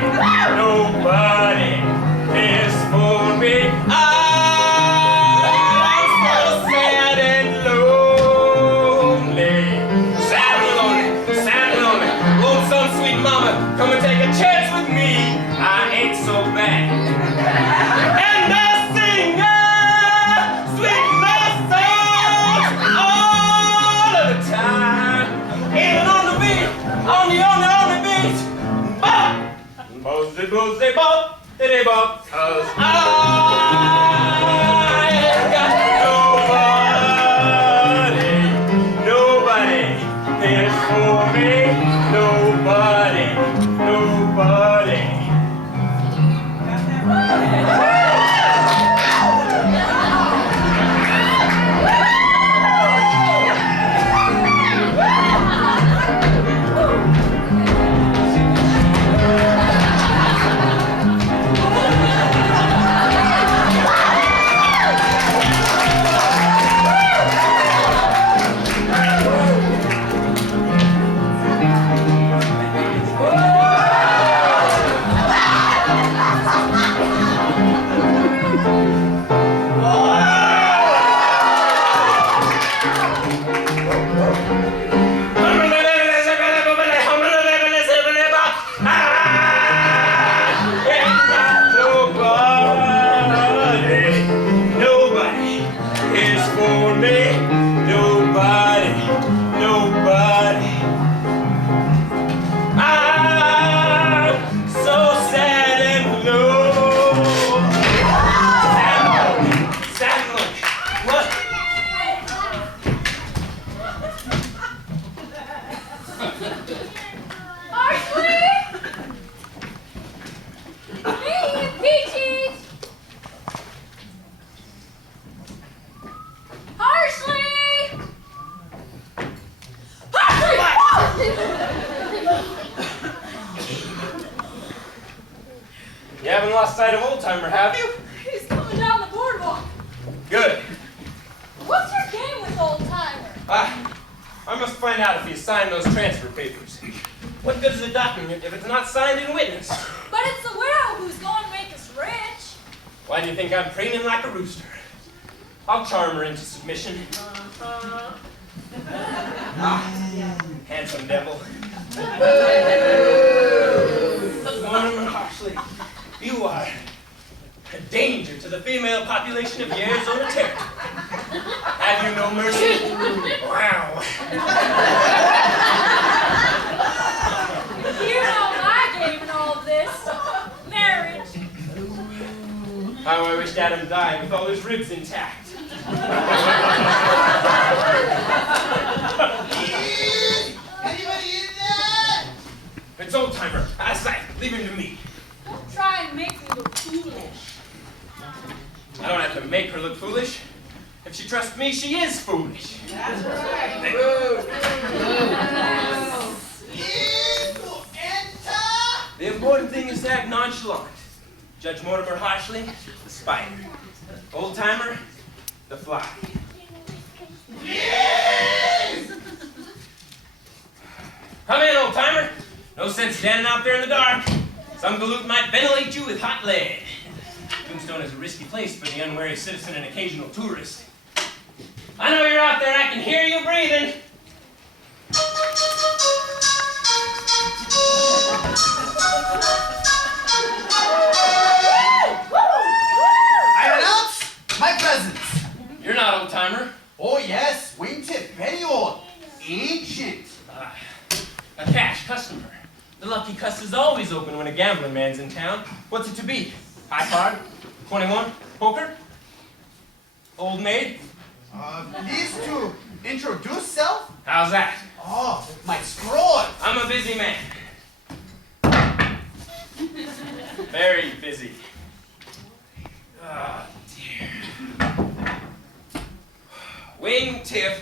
cares for me. I'm so sad and lonely. Sad and lonely. Won't some sweet mama come and take a chance with me? I ain't so bad. And I sing sweet love songs all of the time. Even on the beat, on the beat. Bop, bop, diddy bop, 'cause I ain't got nobody cares for me. Nobody. You haven't lost sight of Old Timer, have you? He's coming down the boardwalk. Good. What's your game with Old Timer? I must find out if he signed those transfer papers. What good is a document if it's not signed and witnessed? But it's the widow who's going to make us rich. Why do you think I'm preening like a rooster? I'll charm her into submission. Handsome devil. Mortimer Harsley, you are a danger to the female population of the Arizona Territory. Have you no mercy? Wow. You know my game in all of this. Marriage. How I wished Adam died with all his ribs intact. Anybody in there? It's Old Timer. Out of sight. Leave him to me. Don't try and make me look foolish. I don't have to make her look foolish. If she trusts me, she is foolish. That's right. The important thing is to act nonchalant. Judge Mortimer Harsley, the spider. Old Timer, the fly. Yes! Come in, Old Timer. No sense standing out there in the dark. Some galoot might ventilate you with hot lead. Tombstone is a risky place for the unwary citizen and occasional tourist. I know you're out there. I can hear you breathing. Lucky Cuss is always open when a gambling man's in town. What's it to be? High card? 21? Poker? Old maid? Please to introduce self? How's that? Oh, my scroll. I'm a busy man. Very busy. Ah, dear. Wing Tip,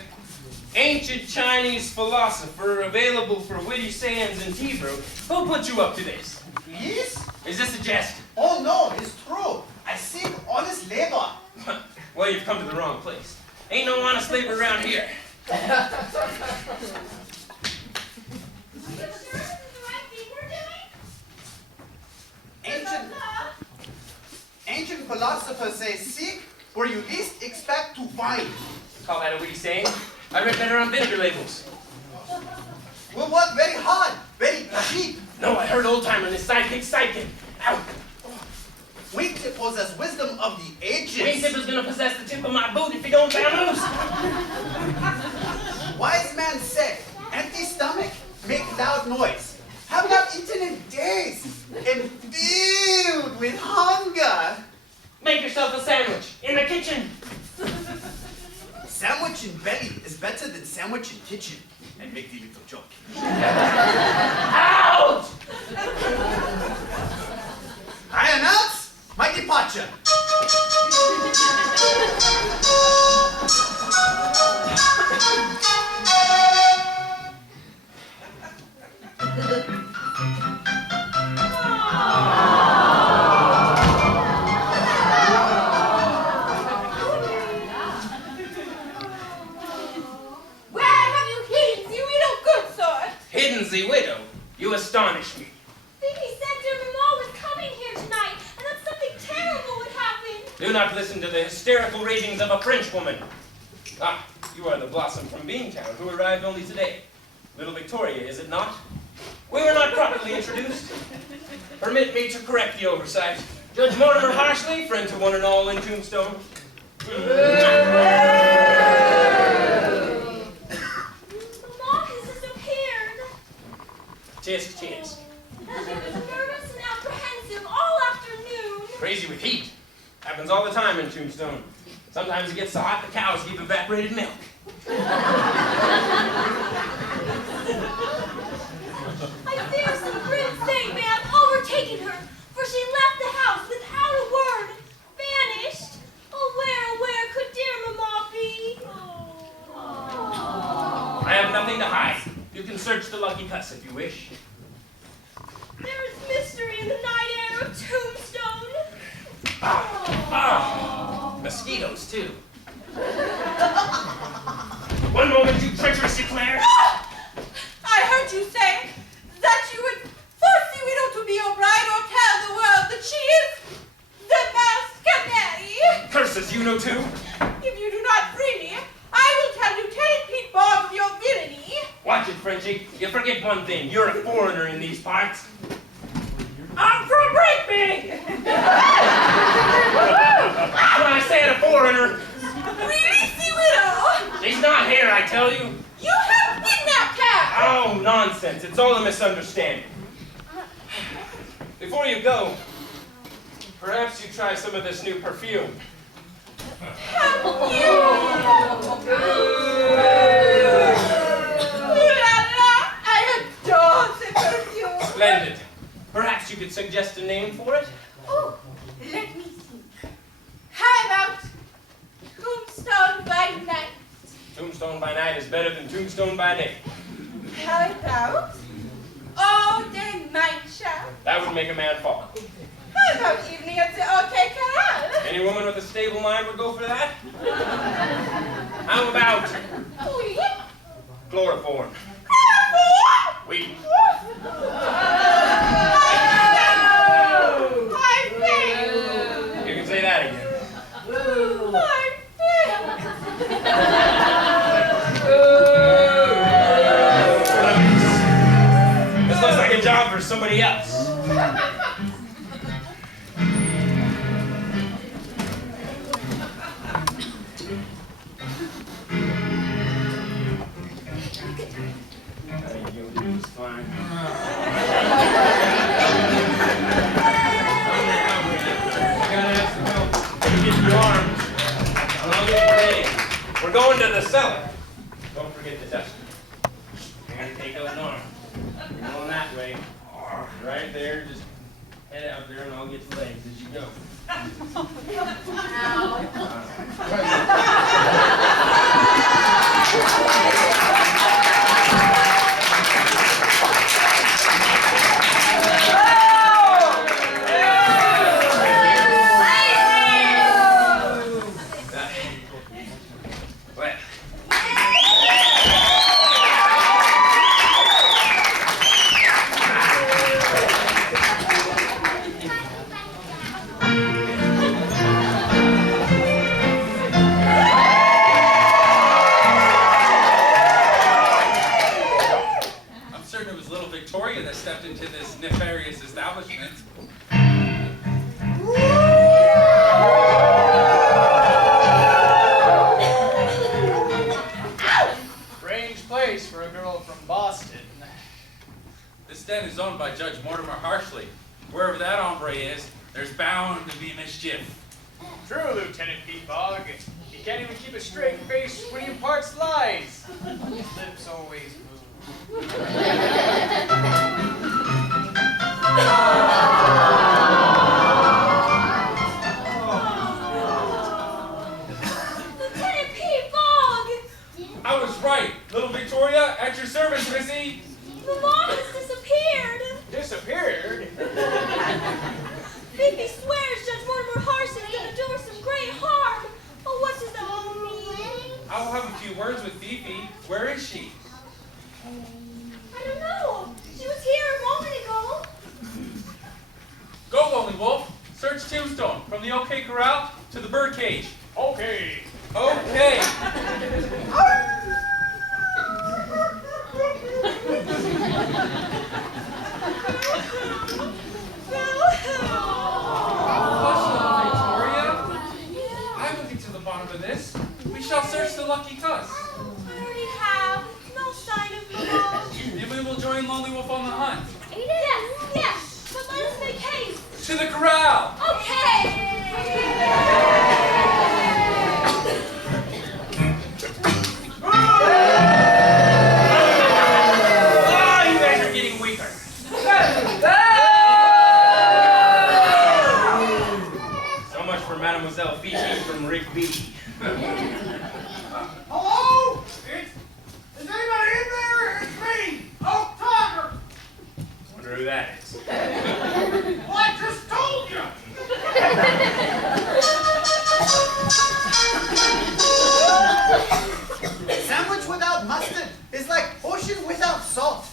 ancient Chinese philosopher available for witty sayings and tea brew. Who put you up to this? Please? Is this a jest? Oh no, it's true. I seek honest labor. Well, you've come to the wrong place. Ain't no honest labor around here. Are you sure this is the right thing we're doing? Ancient philosophers say, seek where you least expect to find. Call that a witty saying? I read better on vinegar labels. We'll work very hard, very cheap. No, I heard old-timer and his sidekick sidekick. Ow! Wingtip possesses wisdom of the ages. Wingtip is gonna possess the tip of my boot if he don't vamoose. Wise man said, empty stomach, make loud noise. Have not eaten in days, and filled with hunger. Make yourself a sandwich in the kitchen. Sandwich in belly is better than sandwich in kitchen. And make the little joke. Out! I announce my departure. Where have you hidden the widow, good sword? Hidden the widow. You astonish me. Phoebe said dear Mama was coming here tonight, and that something terrible would happen. Do not listen to the hysterical ravings of a French woman. Ah, you are the blossom from Beantown, who arrived only today. Little Victoria, is it not? We were not properly introduced. Permit me to correct the oversight. Judge Mortimer Harshley, friend to one and all in Tombstone. Mama has disappeared. Tisk, tisk. She was nervous and apprehensive all afternoon. Crazy with heat. Happens all the time in Tombstone. Sometimes it gets so hot the cows give evaporated milk. I fear some grim fate may have overtaken her, for she left the house without a word, vanished. Oh, where could dear Mama be? I have nothing to hide. You can search the Lucky Cuss if you wish. There is mystery in the night air of Tombstone. Mosquitoes, too. One moment, you treacherous eclair. I heard you say that you would force the widow to be your bride or tell the world that she is the masked canary. Curses, you know too. If you do not free me, I will tell Lieutenant Pete Bob of your villainy. Watch it, Frenchie. You forget one thing. You're a foreigner in these parts. I'm from Rigby! When I said a foreigner, Release the widow. she's not here, I tell you. You have kidnapped her. Oh, nonsense. It's all a misunderstanding. Before you go, perhaps you try some of this new perfume. Have you? Ooh la la, I adore the perfume. Splendid. Perhaps you could suggest a name for it? Oh, let me think. How about Tombstone by night? Tombstone by night is better than Tombstone by day. How about all day mine shop? That would make a man fall. How about evening at the OK Canal? Any woman with a stable mind would go for that? How about Oui. chloroform? Oui. You can say that again. This looks like a job for somebody else. I think you'll do just fine. take out an arm. You're going that way. Right there, just head out there and I'll get the legs as you go. Search Tombstone, from the OK Corral to the bird cage. Okay. Okay. I'm looking to the bottom of this. We shall search the lucky cuss. I already have. No sign of Mama. Maybe we will join Lonely Wolf on the hunt. Yes, yes, but let us make haste. To the corral. Okay. You guys are getting weaker. So much for Mademoiselle Fifi from Rigby. Hello? Is anybody in there? It's me, Oak Tiger. Wonder who that is. Well, I just told you. Sandwich without mustard is like ocean without salt.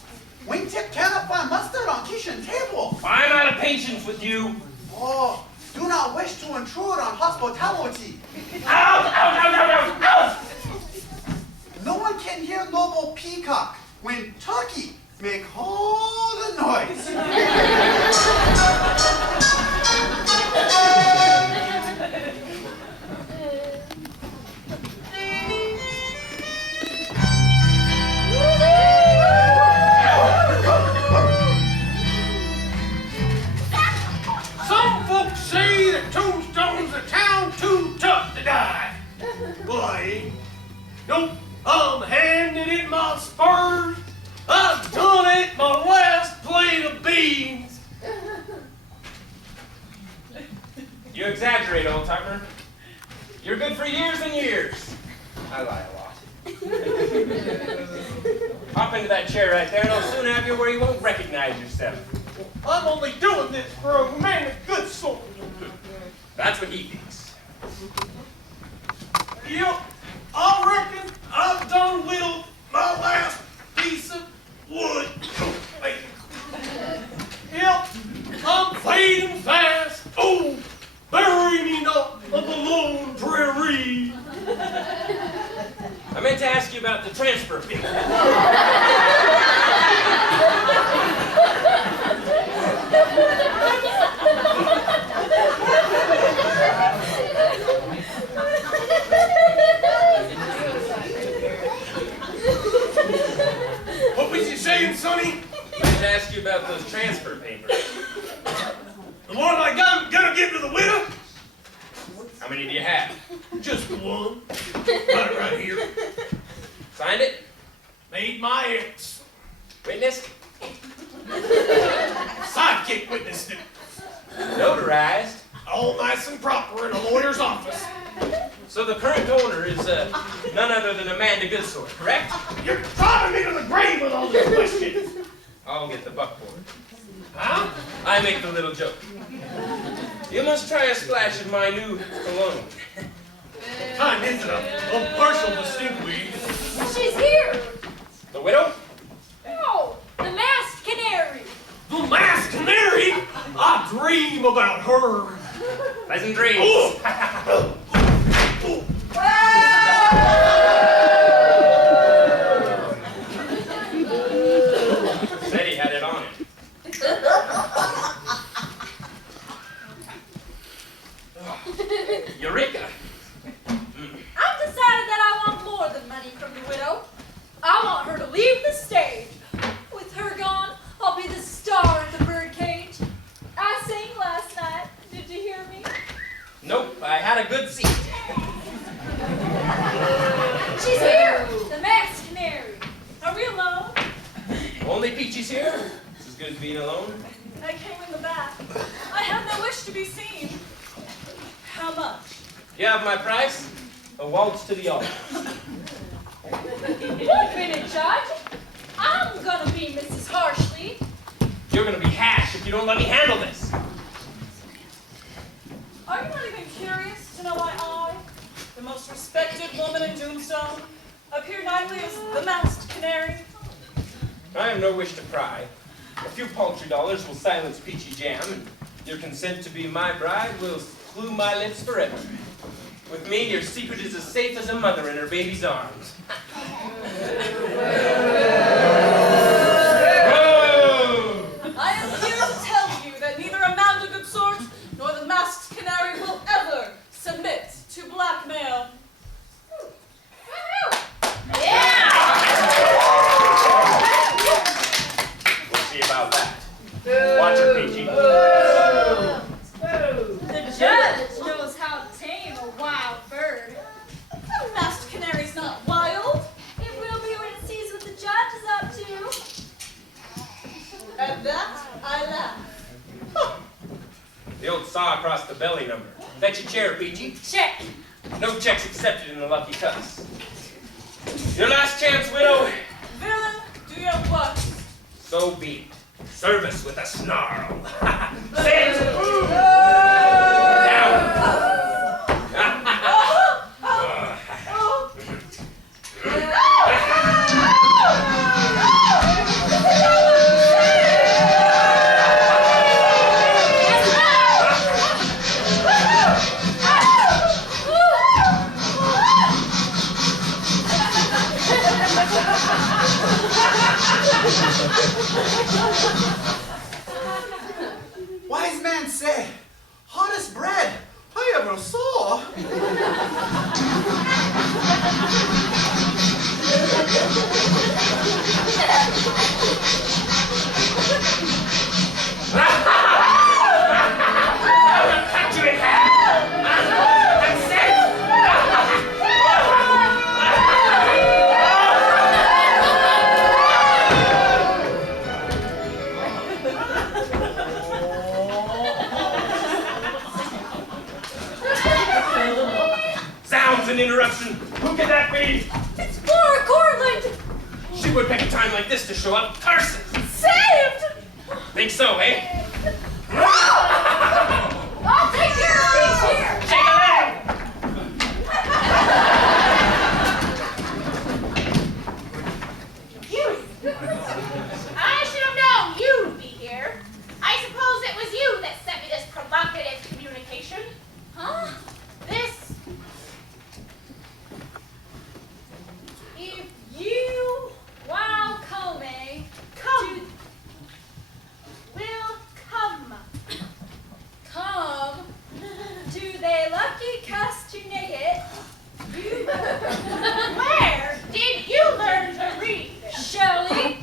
Wingtip cannot find mustard on kitchen table. I'm out of patience with you. Oh, do not wish to intrude on hospitality. Out, out, out, out, out, out! No one can hear noble peacock when turkey make all the noise. Some folks say that Tombstone's a town too tough to die. Well, I ain't. Nope, I'm handing it my spurs. I've done it my last plate of beans. You exaggerate, old timer. You're good for years and years. I lie a lot. Hop into that chair right there and I'll soon have you where you won't recognize yourself. I'm only doing this for a romantic good sort. That's what he thinks. Yep, I reckon I've done whittled my last piece of wood. Yep, I'm fading fast. Oh, bury me not on the lone prairie. I meant to ask you about the transfer fee. What was you saying, Sonny? I meant to ask you about those transfer papers. The one I gonna give to the widow? How many do you have? Just the one. Got it right here. Signed it? Made my ex. Witness? Sidekick witnessed it. Notarized. All nice and proper in a lawyer's office. So the current owner is none other than Amanda Goodsword, correct? You're driving me to the grave with all these questions. I'll get the buckboard. Huh? I make the little joke. You must try a splash of my new cologne. Time is it a partial distinctly. She's here. The widow? No, the masked canary. The masked canary? I dream about her. Pleasant dreams. Said he had it on him. Eureka! I've decided that I want more than money from the widow. I want her to leave the stage. With her gone, I'll be the star in the birdcage. I sang last night. Did you hear me? Nope, I had a good seat. She's here, the masked canary. Are we alone? Only Peachy's here. It's as good as being alone. I came in the back. I have no wish to be seen. How much? You have my price? A waltz to the altar. One minute, Judge. I'm gonna be Mrs. Harshly. You're gonna be hash if you don't let me handle this. Are you not even curious to know why I, the most respected woman in Tombstone, appear nightly as the masked canary? I have no wish to pry. A few paltry dollars will silence Peachy Jam, and your consent to be my bride will glue my lips forever. With me, your secret is as safe as a mother in her baby's arms. I am here to tell you that neither Amanda Goodsword nor the masked canary will ever submit to blackmail. We'll see about that. Watch her, Peachy. The judge knows how to tame a wild bird. The masked canary's not wild. It will be when it sees what the judge is up to. At that, I laugh. The old saw across the belly number. Fetch your chair, Peachy. Check. No checks accepted in the lucky cuss. Your last chance, widow. Villain, do your what? So be it. Service with a snarl. Say it. Down. Wise man said, hottest bread I ever saw. Cut you in half. Consent. Sounds an interruption. Who could that be? It's Flora Cortland. She would pick a time like this to show up. Carson. Saved. Think so, eh? I'll take care of things here. Shake a leg. You. I should have known you'd be here. I suppose it was you that sent me this provocative communication. Huh? This. If you, wow, come, Come. Will come. come to the lucky castanet, you Where did you learn to read? Shelley,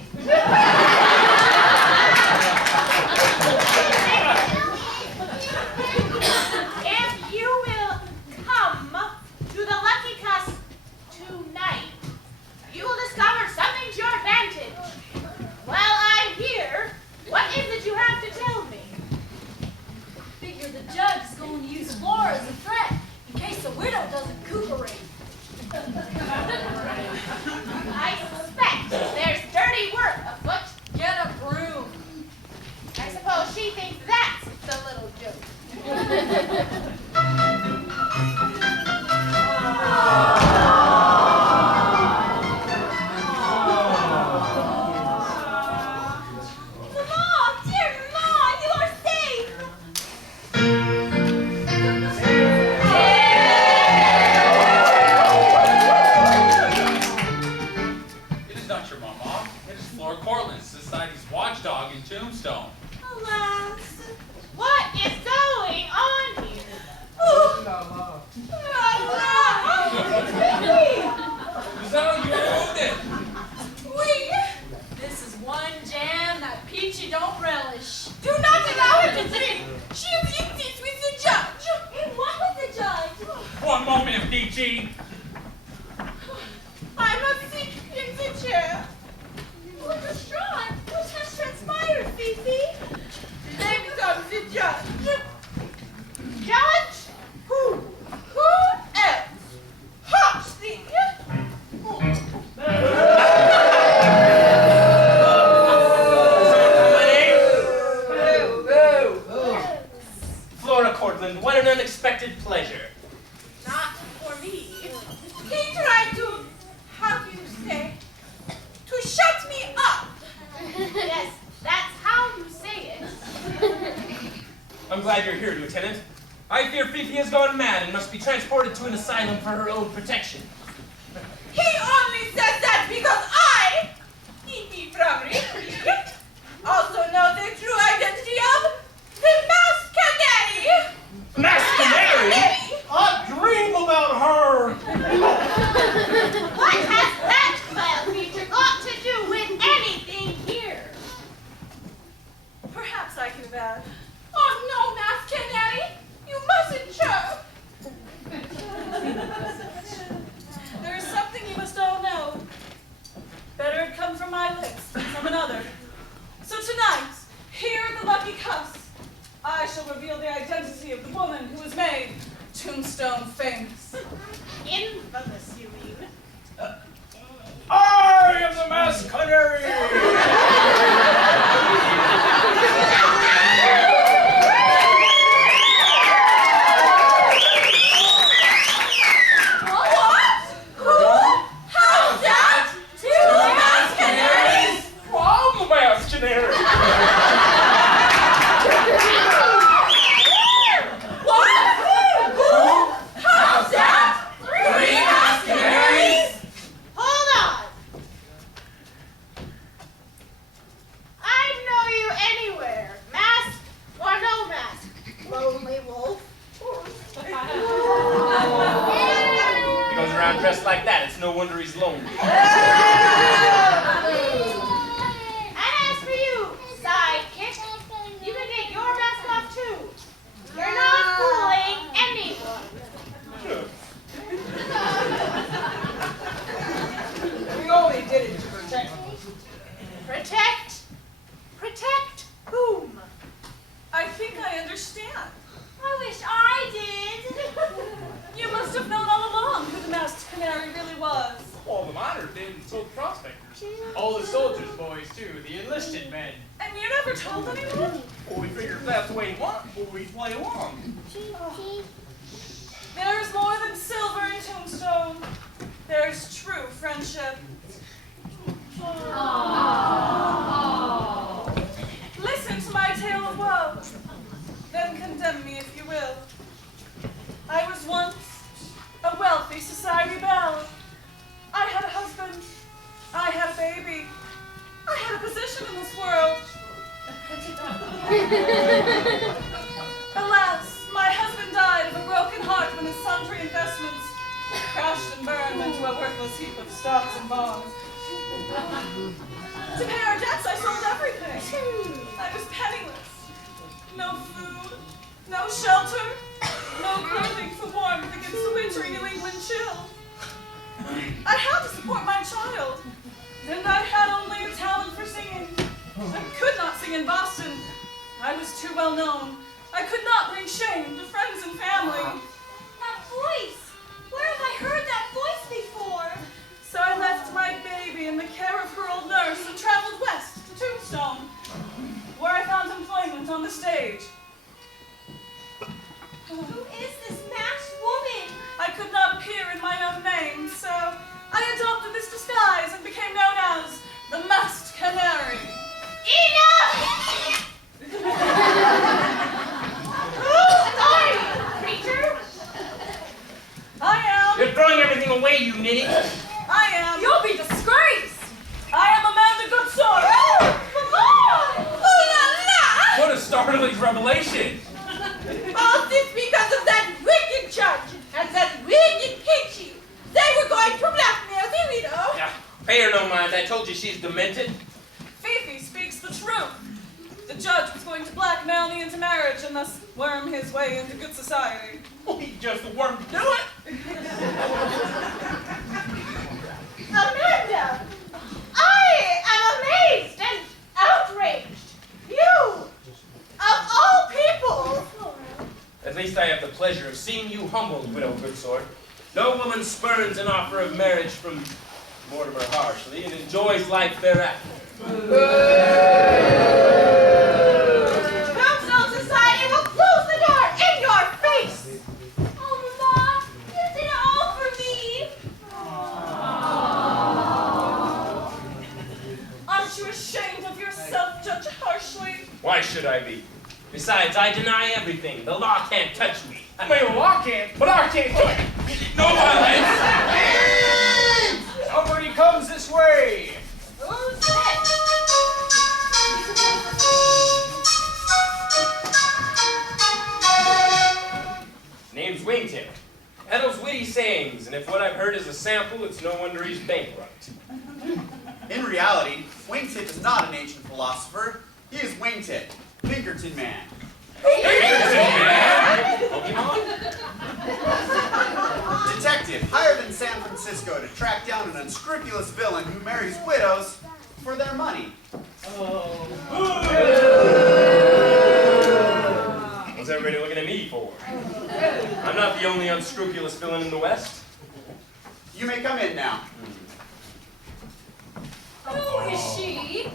your mama. It is Flora Cortland, society's watchdog in Tombstone. Alas. What is going on here? Is that how you owned it? This is one jam that Peachy don't relish. Do not allow her to drink. She is in this with the judge. And what with the judge? One moment, DG. I must sit in the chair. Look distraught. What has transpired, Fifi? Then comes the judge. Judge? Who else? Hush thee. Flora Cortland, what an unexpected pleasure. Not for me. He tried to, how do you say, to shut me up. Yes, that's how you say it. I'm glad you're here, Lieutenant. I fear Fifi has gone mad and must be transported to an asylum for her own protection. He only says that because I, E.P. from Ripley, also know the true identity of the Masked Canary. Masked Canary? I dream about her. What has that vile creature got to do with anything here? Perhaps I can add. Oh no, Masked Canary, you mustn't chirp. There is something you must all know. Better it come from my lips than from another. So tonight, here at the Lucky Cuffs, I shall reveal the identity of the woman who has made Tombstone famous. Infamous, you mean? I am the Masked Canary! Dressed like that, it's no wonder he's lonely. And as for you, sidekick, you can take your mask off too. You're not fooling anyone. We only did it to protect you. Protect? Protect whom? I think I understand. I wish I did. You must have known all along who the Masked Canary really was. All the miners did, and so the prospectors. All the soldiers' boys, too, the enlisted men. And you never told anyone? Well, we figured if that's the way you want, we play along. There is more than silver in Tombstone. There is true friendship. Listen to my tale of woe. Then condemn me if you will. I was once a wealthy society belle. I had a husband. I had a baby. I had a position in this world. Alas, my husband died of a broken heart when his sundry investments crashed and burned into a worthless heap of stocks and bonds. To pay our debts, I sold everything. I was penniless. No food, no shelter, no clothing for warmth against the wintry New England chill. I had to support my child, and I had only a talent for singing. I could not sing in Boston. I was too well known. I could not bring shame to friends and family. That voice! Where have I heard that voice before? So I left my baby in the care of her old nurse and traveled west to Tombstone, where I found employment on the stage. Who is this masked woman? I could not appear in my own name, so I adopted this disguise and became known as the Masked Canary. Enough! Who are you, creature? privileged revelation. All this because of that wicked judge and that wicked Peachy. They were going to blackmail the widow. Yeah, pay her no mind. I told you she's demented. Fifi speaks the truth. The judge was going to blackmail me into marriage and thus worm his way into good society. Oh, he just wormed to do it. Amanda, I am amazed and outraged. You, of all people. At least I have the pleasure of seeing you humbled, Widow Goodsword. No woman spurns an offer of marriage from Mortimer harshly and enjoys life thereafter. Tombstone Society will close the door in your face. Oh, Mama, you did it all for me. Aren't you ashamed of yourself, Judge Harshly? Why should I be? Besides, I deny everything. The law can't touch me. Wait, well, I can't, but I can't do it. No violence! Somebody comes this way. Who's this? Name's Wingtip. Peddles witty sayings, and if what I've heard is a sample, it's no wonder he's bankrupt. In reality, Wingtip is not an ancient philosopher. He is Wingtip, Pinkerton Man. Detective hired in San Francisco to track down an unscrupulous villain who marries widows for their money. What's everybody looking at me for? I'm not the only unscrupulous villain in the West. You may come in now. Who is she?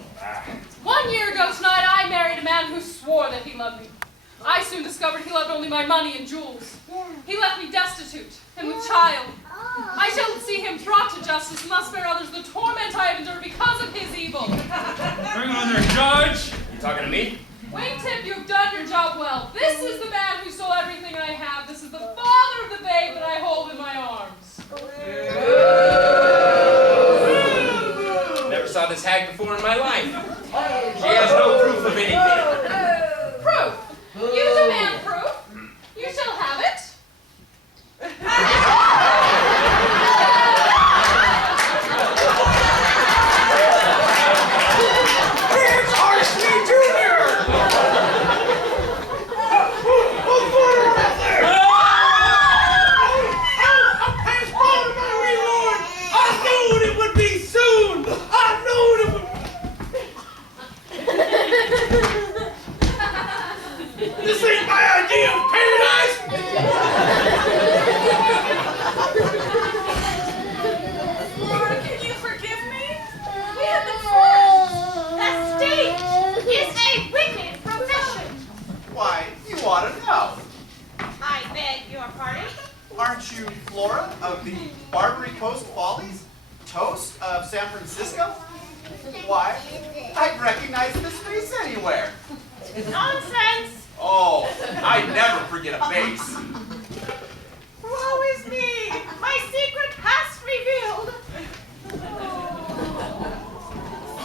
1 year ago tonight, I married a man who swore that he loved me. I soon discovered he loved only my money and jewels. He left me destitute and with child. I shall see him brought to justice and thus spare others the torment I have endured because of his evil. Bring on there, Judge! You talking to me? Wingtip, you've done your job well. This is the man who stole everything I have. This is the father of the babe that I hold in my arms. Never saw this hag before in my life. She has no proof of anything. Proof? You demand proof. You shall have it. It's Harshly Jr. Who's going around there? It's falling, my wee lord. I knew it would be soon. I knew it would. This ain't my idea of paradise! Laura, can you forgive me? We have been friends. The state is a wicked profession. Why, you ought to know. I beg your pardon. Aren't you Flora of the Barbary Coast Follies? Toast of San Francisco? Why, I'd recognize this face anywhere. Nonsense. Oh, I never forget a face. Woe is me. My secret past revealed.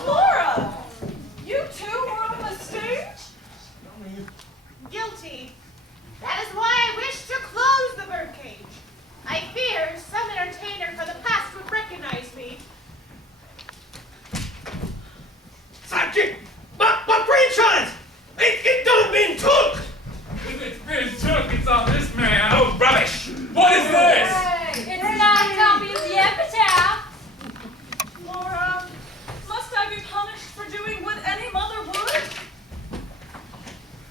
Laura, you too were on the stage? Guilty. That is why I wish to close the birdcage. I fear some entertainer for the past would recognize me. Sidekick! My franchise! It done been took! If it's been took, it's on this man. Oh, rubbish! What is this? It's not a copy of the epitaph. Laura, must I be punished for doing what any mother would?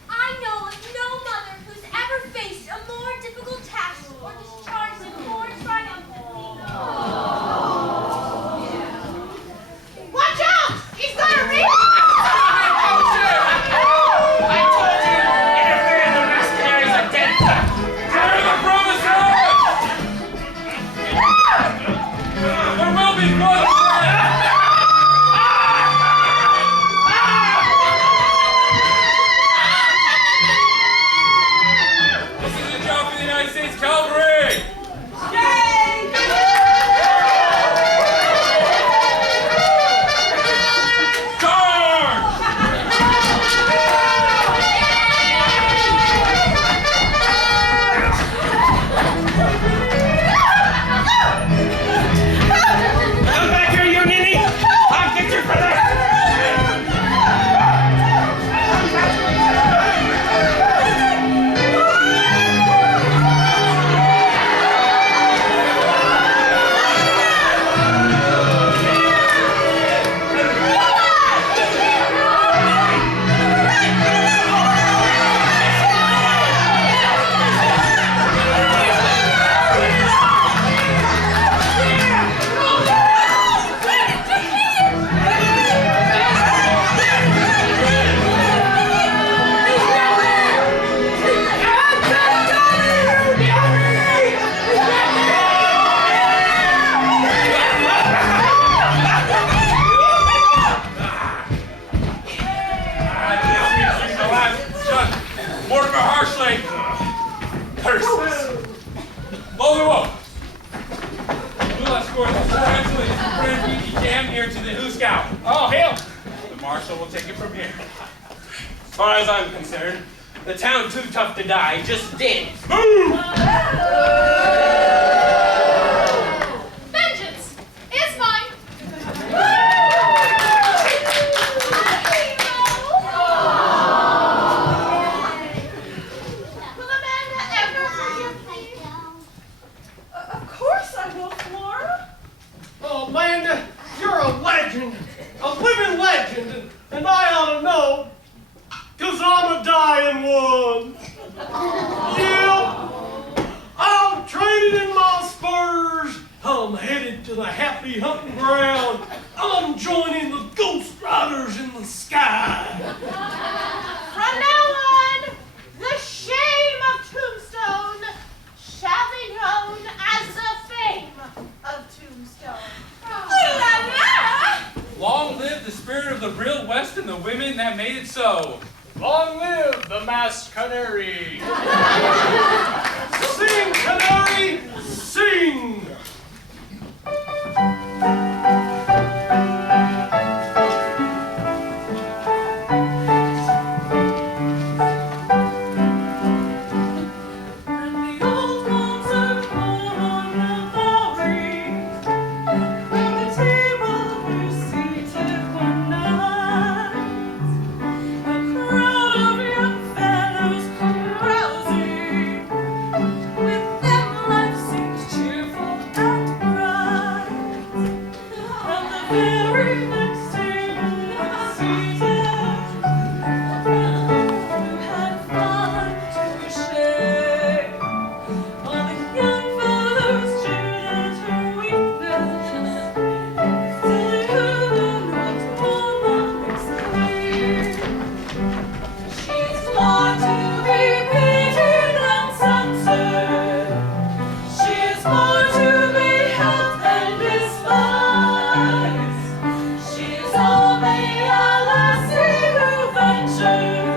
I know of no mother who's ever faced a more difficult task or discharged it more triumphantly. Watch out! He's gonna read. jail. The marshal will take it from here. As far as I'm concerned, the town too tough to die just did. Vengeance is mine. Will Amanda ever forgive me? Of course I will, Flora. Oh, Amanda, you're a legend, a living legend, and I ought to know, 'cause I'm a dying one. Yeah, I'm trading in my spurs. I'm headed to the happy hunting ground. I'm joining the ghost riders in the sky. From now on, the shame of Tombstone shall be known as the fame of Tombstone. Long live the spirit of the real West and the women that made it so. Long live the masked canary! Sing, canary, sing. And the old ones are home on the valley. Round the table we're seated one night. A crowd of young fellows carousing. With them life seems cheerful and bright. On the very next table we're seated. Who had fun to share. All the young fellows cheered at her weakness. Till they heard what Mama makes clear. She's more to be pitied than censored. She is more to be helped than despised. She is only a lassie who ventures